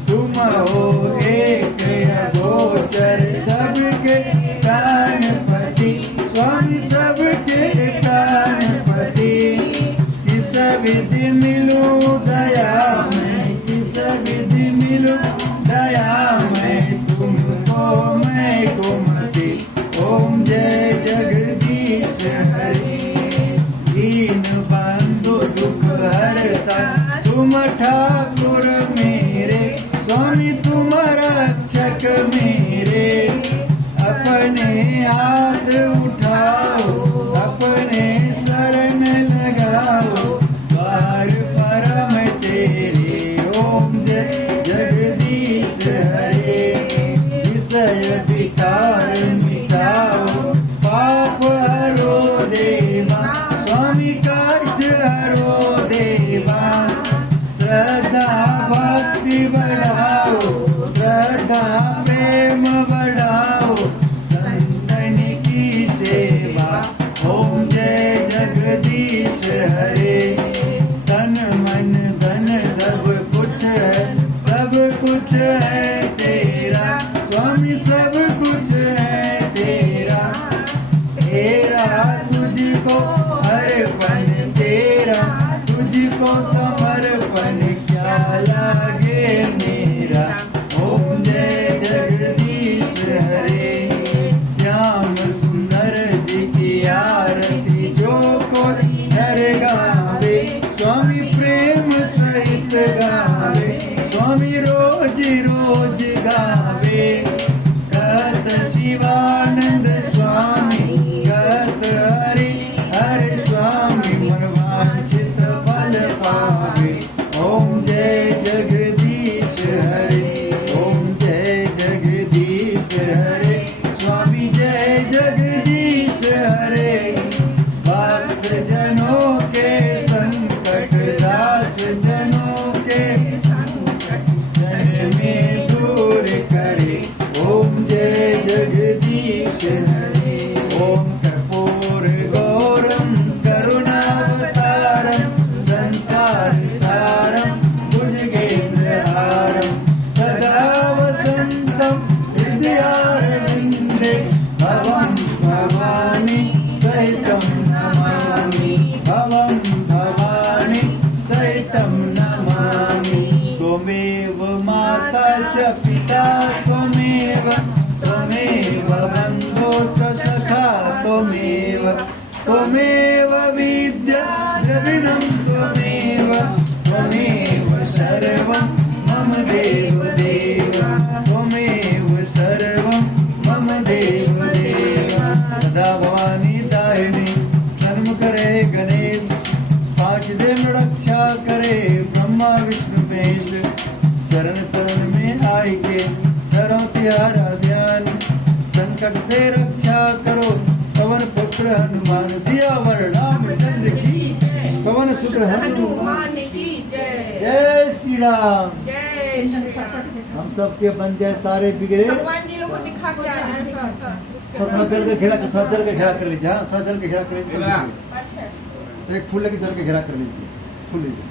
तुम हो एक अगोचर, सबके प्राणपति, स्वामी सबके प्राणपति। किस विधि मिलूं दया मैं, किस विधि मिलूं दया मैं, तुमको मैं गोमती। ओम जय जगदीश हरे। दीन बंधु दुख हरता, तुम ठाकुर मेरे, स्वामी तुम रक्षक मेरे। अपने हाथ उठाओ, अपने शरण लगाओ, द्वार परम तेरे। ओम जय जगदीश हरे। विषय विकार मिटाओ, पाप हरो देवा, स्वामी कष्ट हरो देवा। श्रद्धा भक्ति बढ़ाओ, श्रद्धा प्रेम बढ़ाओ, संतन की सेवा। ओम जय जगदीश हरे। तन मन धन सब कुछ है, सब कुछ है तेरा, स्वामी सब कुछ है तेरा। तेरा तुझको अर्पण, तेरा तुझको समर्पण, क्या लागे मेरा। ओम जय जगदीश हरे। श्याम सुंदर जी की आरती जो कोई नर गावे, स्वामी प्रेम सहित गावे, स्वामी रोज रोज गावे। कहत शिवानंद स्वामी, कहत हरि हरि स्वामी, मनवांछित फल पावे। ओम जय जगदीश हरे। ओम जय जगदीश हरे। स्वामी जय जगदीश हरे। भक्त जनों के संकट, दास जनों के संकट, जन में दूर करे। ओम जय जगदीश हरे। ओम कर्पूर गौरम करुणावतारम, संसार सारम भुजगेन्द्रहारम, सदा वसंतम हृदयारविंदे। भवं भवानी सहितं नमामि, भवं भवानी सहितं नमामि। त्वमेव माता च पिता, त्वमेव त्वमेव बन्धो च सखा, त्वमेव त्वमेव विद्या द्रविणं, त्वमेव त्वमेव सर्वं मम देव देव, त्वमेव सर्वं मम देव देव। सदा भवानी दायिनी, सन्मुख रहे गणेश, पांच देव रक्षा करे ब्रह्मा विष्णु महेश। चरण शरण में आई के करो तिहारा ध्यान, संकट से रक्षा करो पवन पुत्र हनुमान। सियावर रामचंद्र की, पवन सुत्र हनुमान की जय। जय श्री राम। जय श्री राम। हम सबके बन जाए सारे बिगड़े। भगवान जी लोग को दिखा के आना है। थोड़ा जल के घेरा, थोड़ा जल के घेरा कर लीजिए। हाँ, थोड़ा जल के घेरा कर लीजिए। अच्छा। एक फूल लेके जल के घेरा कर लीजिए। फूल लीजिए।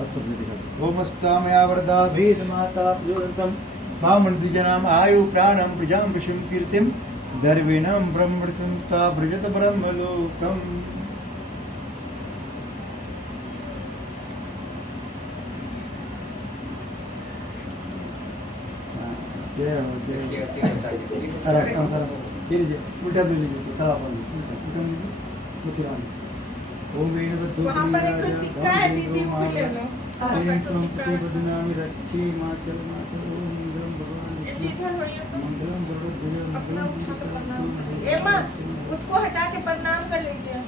अब सब दिखा दो। ओम अस्तामया वरदा भीत माता योरतम बामन द्विजनाम आयु प्राणम प्रजाम विष्णु कीर्तिम दर्विणम ब्रह्म संता ब्रजत ब्रह्मलोकम। जय हो जय। उल्टा दे लीजिए। ओम वीरभद्रो वहाँ पर एक सिक्का है दीदी, वो ले लो। रक्षी माचल माचल ओम मंगलम भगवान ये इधर होइए तो मंगलम अपना उठा के प्रणाम करिए। ए माँ, उसको हटा के प्रणाम कर लीजिए।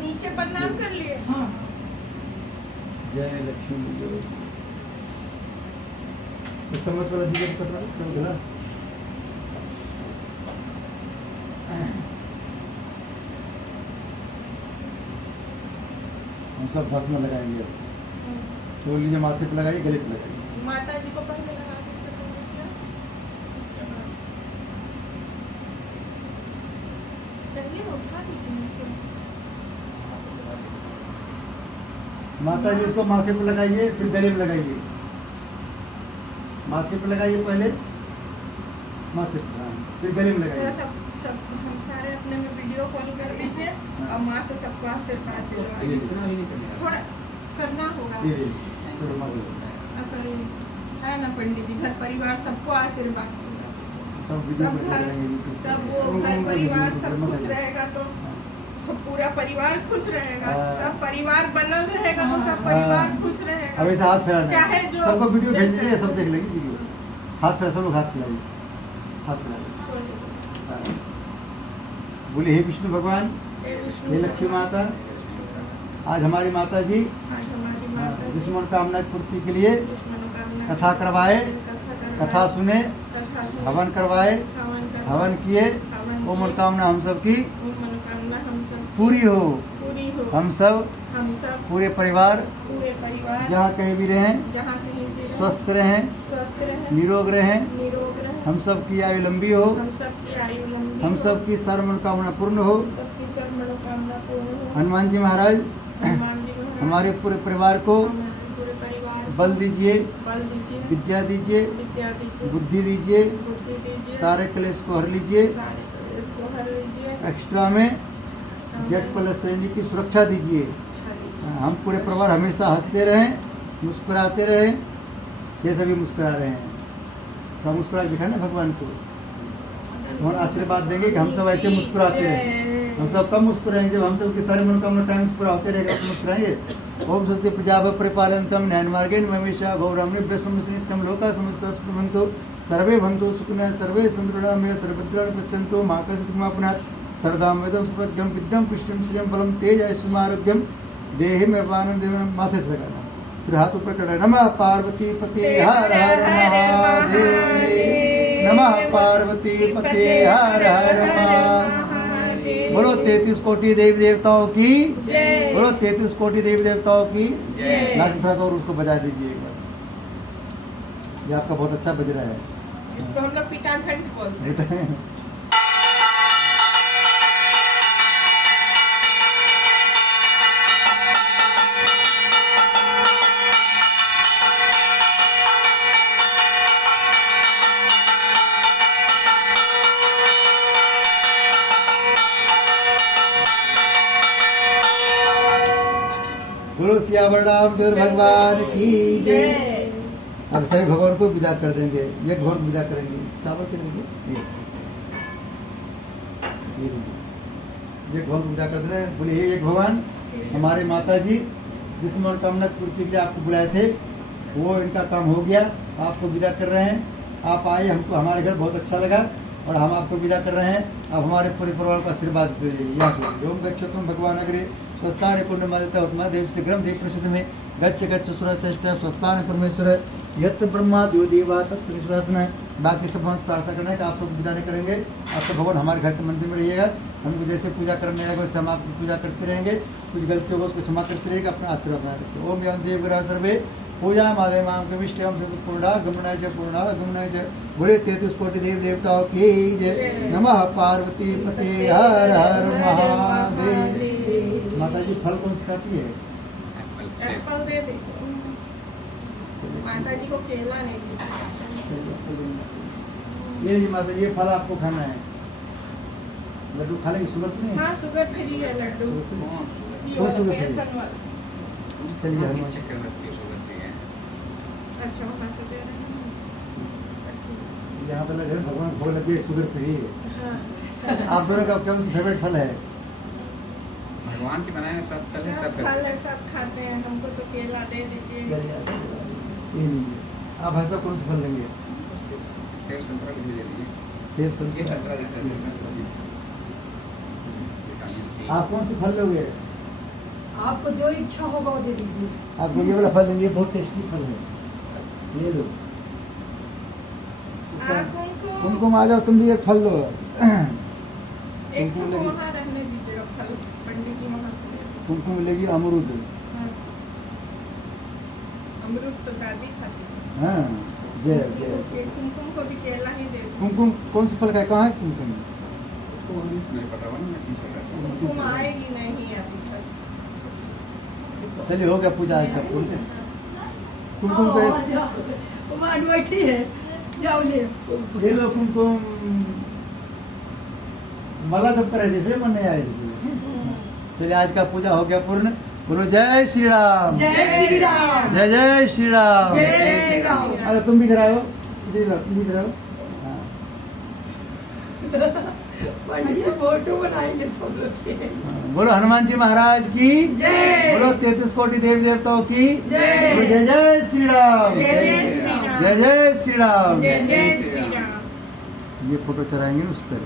नीचे प्रणाम कर लिए। हाँ जय लक्ष्मी जय चम्मच वाला दिया कर रहा है गला हम सब भस्म लगाएंगे तो लीजिए माथे पे लगाइए गले पे लगाइए माता जी को पहले लगा दीजिए। चलिए उठा दीजिए। माता जी इसको माथे पे लगाइए फिर गले में लगाइए माथे पे लगाइए पहले माथे पे फिर गले में थोड़ा लगाइए सब हम सारे अपने में वीडियो कॉल कर लीजिए और माँ से सबको आशीर्वाद दिलवाइए। इतना भी नहीं करने थोड़ा करना होगा। ये चलो माथे पे। अब करिए। है ना पंडित जी, घर परिवार सबको आशीर्वाद देगा। सब वीडियो सब पे घर करेंगे YouTube से। सब वो घर परिवार सब खुश रहेगा तो सब पूरा परिवार खुश रहेगा। हाँ। सब परिवार बनल रहेगा तो सब परिवार खुश रहेगा। अब ऐसे हाथ फैलाना चाहे जो सबको वीडियो भेज जैसे- दीजिए सब देख लेंगे वीडियो हाथ फैला सब लोग हाथ फैलाइए हाथ फैलाइए बोले हे विष्णु भगवान हे लक्ष्मी माता आज हमारी माता जी आज हमारी माता जी दुश्मन कामना पूर्ति के लिए दुश्मनोकामना कथा करवाए कथा सुने कथा सुने, हवन करवाए हवन किए वो मनोकामना हम सब की वो मनोकामना हम सब पूरी हो पूरी हो। हम सब पूरे परिवार पूरे परिवार जहाँ कहीं भी रहें जहाँ कहीं भी रहें, स्वस्थ रहें स्वस्थ रहें, निरोग रहें निरोग रहें। हम सब की आयु लंबी हो हम सब की आयु लंबी हम हो, सब की सर्व मनोकामना पूर्ण हो सबकी सर्व मनोकामना पूर्ण हो। हनुमान जी महाराज हनुमान जी महाराज हमारे पूरे परिवार को हमारे पूरे परिवार को बल दीजिए बल दीजिए, विद्या दीजिए विद्या दीजिए, बुद्धि दीजिए बुद्धि दीजिए, सारे क्लेश को हर लीजिए सारे इसको हर लीजिए। एक्स्ट्रा में जेट प्लस श्रेणी की सुरक्षा दीजिए अच्छा दीजिए। हम पूरे परिवार हमेशा हंसते रहें मुस्कुराते रहें जैसे भी मुस्कुरा रहे हैं तो मुस्कुरा दिखाए ना भगवान को और आशीर्वाद देंगे कि हम सब ऐसे मुस्कुराते रहें हम सब कब मुस्कुराएंगे जब हम सब की सारी मनोकामना टाइम पूरा होते रहेगा तो मुस्कुराएंगे ओम सत्य प्रजाभ परिपालनतम नयन मार्गे महेशा गौरवनिभ्य समस्तम लोका समस्त सुखवंतो सर्वे भवन्तु सुखिनः सर्वे सन्तु मे सर्वभद्राणि पश्यन्तु मा कश्चित् पुनः सर्वदा वेदं सुभद्रं विद्यं पुष्टिं श्रियं बलं तेज ऐश्वर्यमारोग्यं देहि मे पानं देवं माथे से लगाना फिर हाथ ऊपर कर नमः पार्वती पते हर हर महादेव नमः पार्वती पते हर हर महादेव बोलो 33 कोटि देवी देवताओं की जय। बोलो 33 कोटि देवी देवताओं की जय। लाठी थोड़ा सा और उसको बजा दीजिए एक बार ये आपका बहुत अच्छा बज रहा है इसको हम लोग पिटाखंड बोलते हैं। बोलो सियावर रामचंद्र भगवान की जय जय। अब सभी भगवान को विदा कर देंगे एक भगवान विदा करेंगे चावल के देंगे ये भगवान को विदा कर दे रहे हैं बोले हे एक भगवान हमारे माता जी जिस मनोकामना पूर्ति के लिए आपको बुलाए थे वो इनका काम हो गया आपको विदा कर रहे हैं आप आए हमको हमारे घर बहुत अच्छा लगा और हम आपको विदा कर रहे हैं आप हमारे पूरे परिवार को आशीर्वाद दीजिए या ओम गच्छतुम भगवान अग्रे स्वस्थान पूर्णमादित्य उत्तमा देव शीघ्रम देव प्रसिद्ध में गच्छ गच्छ सुर श्रेष्ठ स्वस्थान परमेश्वर यत्र ब्रह्मा देव देवा तत्व विश्वासन है बाकी सब हम प्रार्थना करना है कि आप सब विदा नहीं करेंगे आप सब भगवान हमारे घर के मंदिर में रहिएगा हमको जैसे पूजा करने आएगा वैसे हम आपकी पूजा करते रहेंगे कुछ गलती होगा उसको क्षमा करते रहेगा अपना आशीर्वाद बना रखिए ओम यम देव ग्रह सर्वे पूजा माधे माम के विष्ट हम सब पूर्णा गमनाय जय पूर्णा गमनाय जय बोले 33 कोटि देव देवताओं की जय नमः पार्वती पते हर हर महादेव माता जी फल कौन सी खाती है एप्पल दे दे। माता जी को केला नहीं देते। ये लीजिए माता जी ये फल आपको खाना है लड्डू खा लेंगे शुगर तो नहीं हाँ शुगर फ्री है लड्डू। ये कौन वाला शुगर फ्री? बेसन वाला। चलिए हनुमान चक्कर लगती है शुगर फ्री है अच्छा वहाँ से दे रहे हैं। यहाँ पर लगे भगवान भोग लगे शुगर फ्री है। आप दोनों का कौन सा फेवरेट फल है? भगवान के बनाए हुए सब फल है, सब फल है, सब खाते हैं। हमको तो केला दे दीजिए। चलिए ये लीजिए। आप भाई साहब कौन सा फल लेंगे? सेब संतरा भी दे दीजिए। सेब ये संतरा। संतरा देते हैं। आप कौन से फल लोगे? आपको जो इच्छा होगा वो दे दीजिए। आपको ये वाला फल लेंगे, बहुत टेस्टी फल है, ले लो। कुमकुम आ जाओ, तुम भी एक फल लो। एक को वहाँ रहने दीजिएगा फल, पंडित जी वहाँ से। कुमकुम मिलेगी अमरूद। हाँ। अमरूद तो दादी खाती है। हाँ जय जय। कुमकुम को भी केला ही दे। कुमकुम कौन सा फल का है? कहाँ है कुमकुम? नहीं पता हुआ ना, मैं पूछ रहा था। कुमकुम आएगी नहीं अभी तक। चलिए हो गया पूजा आज का। कुमकुम को बैठी है, जाओ ले लो कुमकुम। मला जब करे जैसे मन नहीं आएगी। चलिए आज का पूजा हो गया पूर्ण। बोलो जय श्री राम। जय श्री राम। जय जय श्री राम। जय श्री राम। अरे तुम भी कराओ, इधर आओ। हाँ। फोटो बनाएंगे सब लोग। बोलो हनुमान जी महाराज की जय। बोलो 33 कोटि देवी देवताओं की जय। बोलो जय जय श्री राम। जय जय श्री राम। जय जय श्री राम। जय जय श्री राम। ये फोटो चढ़ाएंगे उस पर।